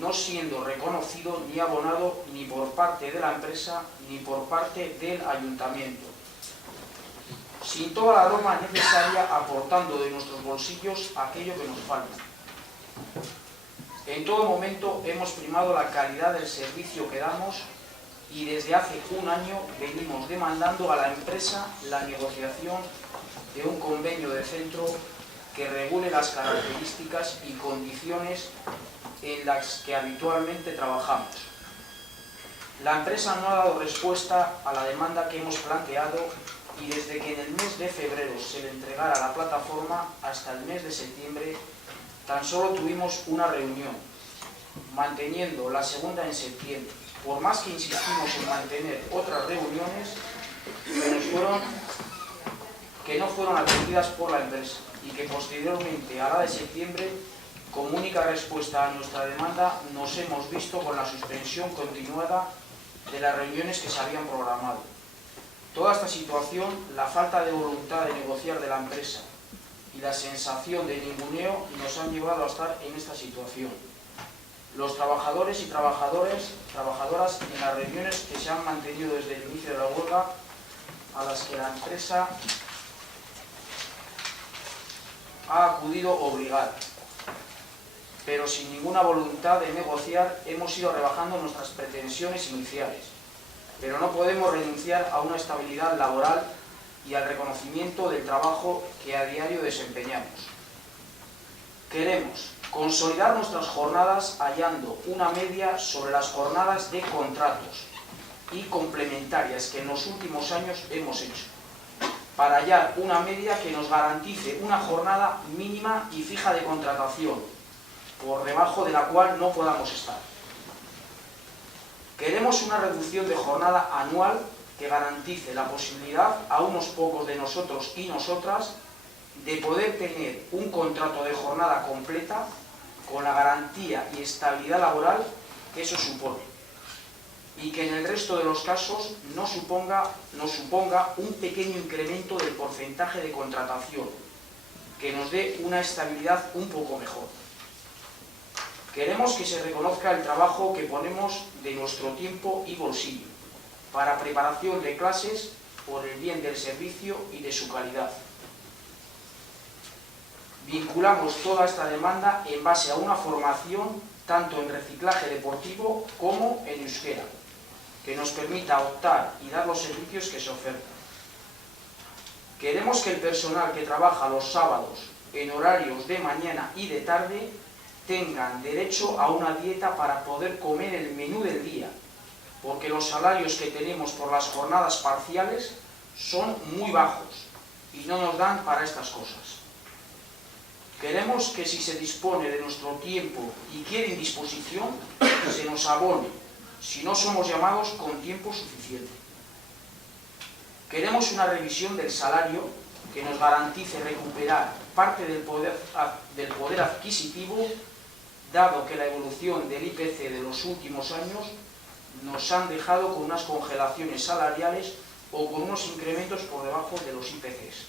no siendo reconocido ni abonado ni por parte de la empresa ni por parte del ayuntamiento, sin toda la norma necesaria, aportando de nuestros bolsillos aquello que nos falta. En todo momento hemos primado la calidad del servicio que damos y desde hace 1 año venimos demandando a la empresa la negociación de un convenio de centro que regule las características y condiciones en las que habitualmente trabajamos. La empresa no ha dado respuesta a la demanda que hemos planteado y desde que en el mes de febrero se le entregara la plataforma hasta el mes de septiembre tan solo tuvimos una reunión, manteniendo la segunda en septiembre. Por más que insistimos en mantener otras reuniones que no fueron atendidas por la empresa y que posteriormente a la de septiembre, como única respuesta a nuestra demanda, nos hemos visto con la suspensión continuada de las reuniones que se habían programado. Toda esta situación, la falta de voluntad de negociar de la empresa y la sensación de ninguneo nos han llevado a estar en esta situación. Los trabajadores y trabajadoras en las reuniones que se han mantenido desde el inicio de la huelga, a las que la empresa ha acudido obligada, pero sin ninguna voluntad de negociar, hemos ido rebajando nuestras pretensiones iniciales, pero no podemos renunciar a una estabilidad laboral y al reconocimiento del trabajo que a diario desempeñamos. Queremos consolidar nuestras jornadas hallando una media sobre las jornadas de contratos y complementarias que en los últimos años hemos hecho, para hallar una media que nos garantice una jornada mínima y fija de contratación, por debajo de la cual no podamos estar. Queremos una reducción de jornada anual que garantice la posibilidad a unos pocos de nosotros y nosotras de poder tener un contrato de jornada completa con la garantía y estabilidad laboral que eso supone, y que en el resto de los casos nos suponga un pequeño incremento del porcentaje de contratación que nos dé una estabilidad un poco mejor. Queremos que se reconozca el trabajo que ponemos de nuestro tiempo y bolsillo para preparación de clases por el bien del servicio y de su calidad. Vinculamos toda esta demanda en base a una formación tanto en reciclaje deportivo como en euskera, que nos permita optar y dar los servicios que se ofertan. Queremos que el personal que trabaja los sábados en horarios de mañana y de tarde tengan derecho a una dieta para poder comer el menú del día, porque los salarios que tenemos por las jornadas parciales son muy bajos y no nos dan para estas cosas. Queremos que si se dispone de nuestro tiempo y quiere indisposición, se nos abone, si no somos llamados con tiempo suficiente. Queremos una revisión del salario que nos garantice recuperar parte del poder adquisitivo, dado que la evolución del IPC de los últimos años nos han dejado con unas congelaciones salariales o con unos incrementos por debajo de los IPCs.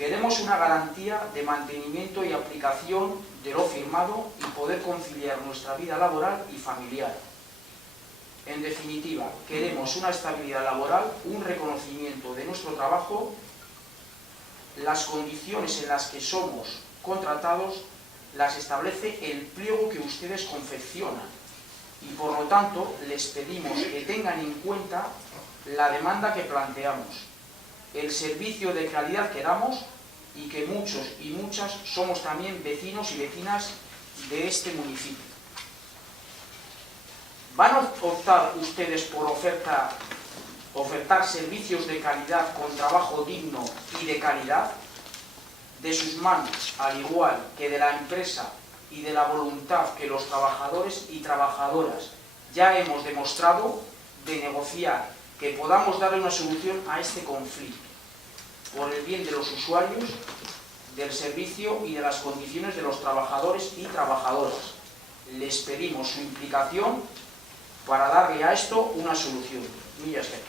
Queremos una garantía de mantenimiento y aplicación de lo firmado y poder conciliar nuestra vida laboral y familiar. En definitiva, queremos una estabilidad laboral, un reconocimiento de nuestro trabajo, las condiciones en las que somos contratados las establece el pliego que ustedes confeccionan y por lo tanto les pedimos que tengan en cuenta la demanda que planteamos, el servicio de calidad que damos y que muchos y muchas somos también vecinos y vecinas de este municipio. ¿Van a optar ustedes por ofertar servicios de calidad con trabajo digno y de calidad? De sus manos, al igual que de la empresa y de la voluntad que los trabajadores y trabajadoras ya hemos demostrado de negociar, que podamos darle una solución a este conflicto, por el bien de los usuarios, del servicio y de las condiciones de los trabajadores y trabajadoras. Les pedimos su implicación para darle a esto una solución. Mila esker.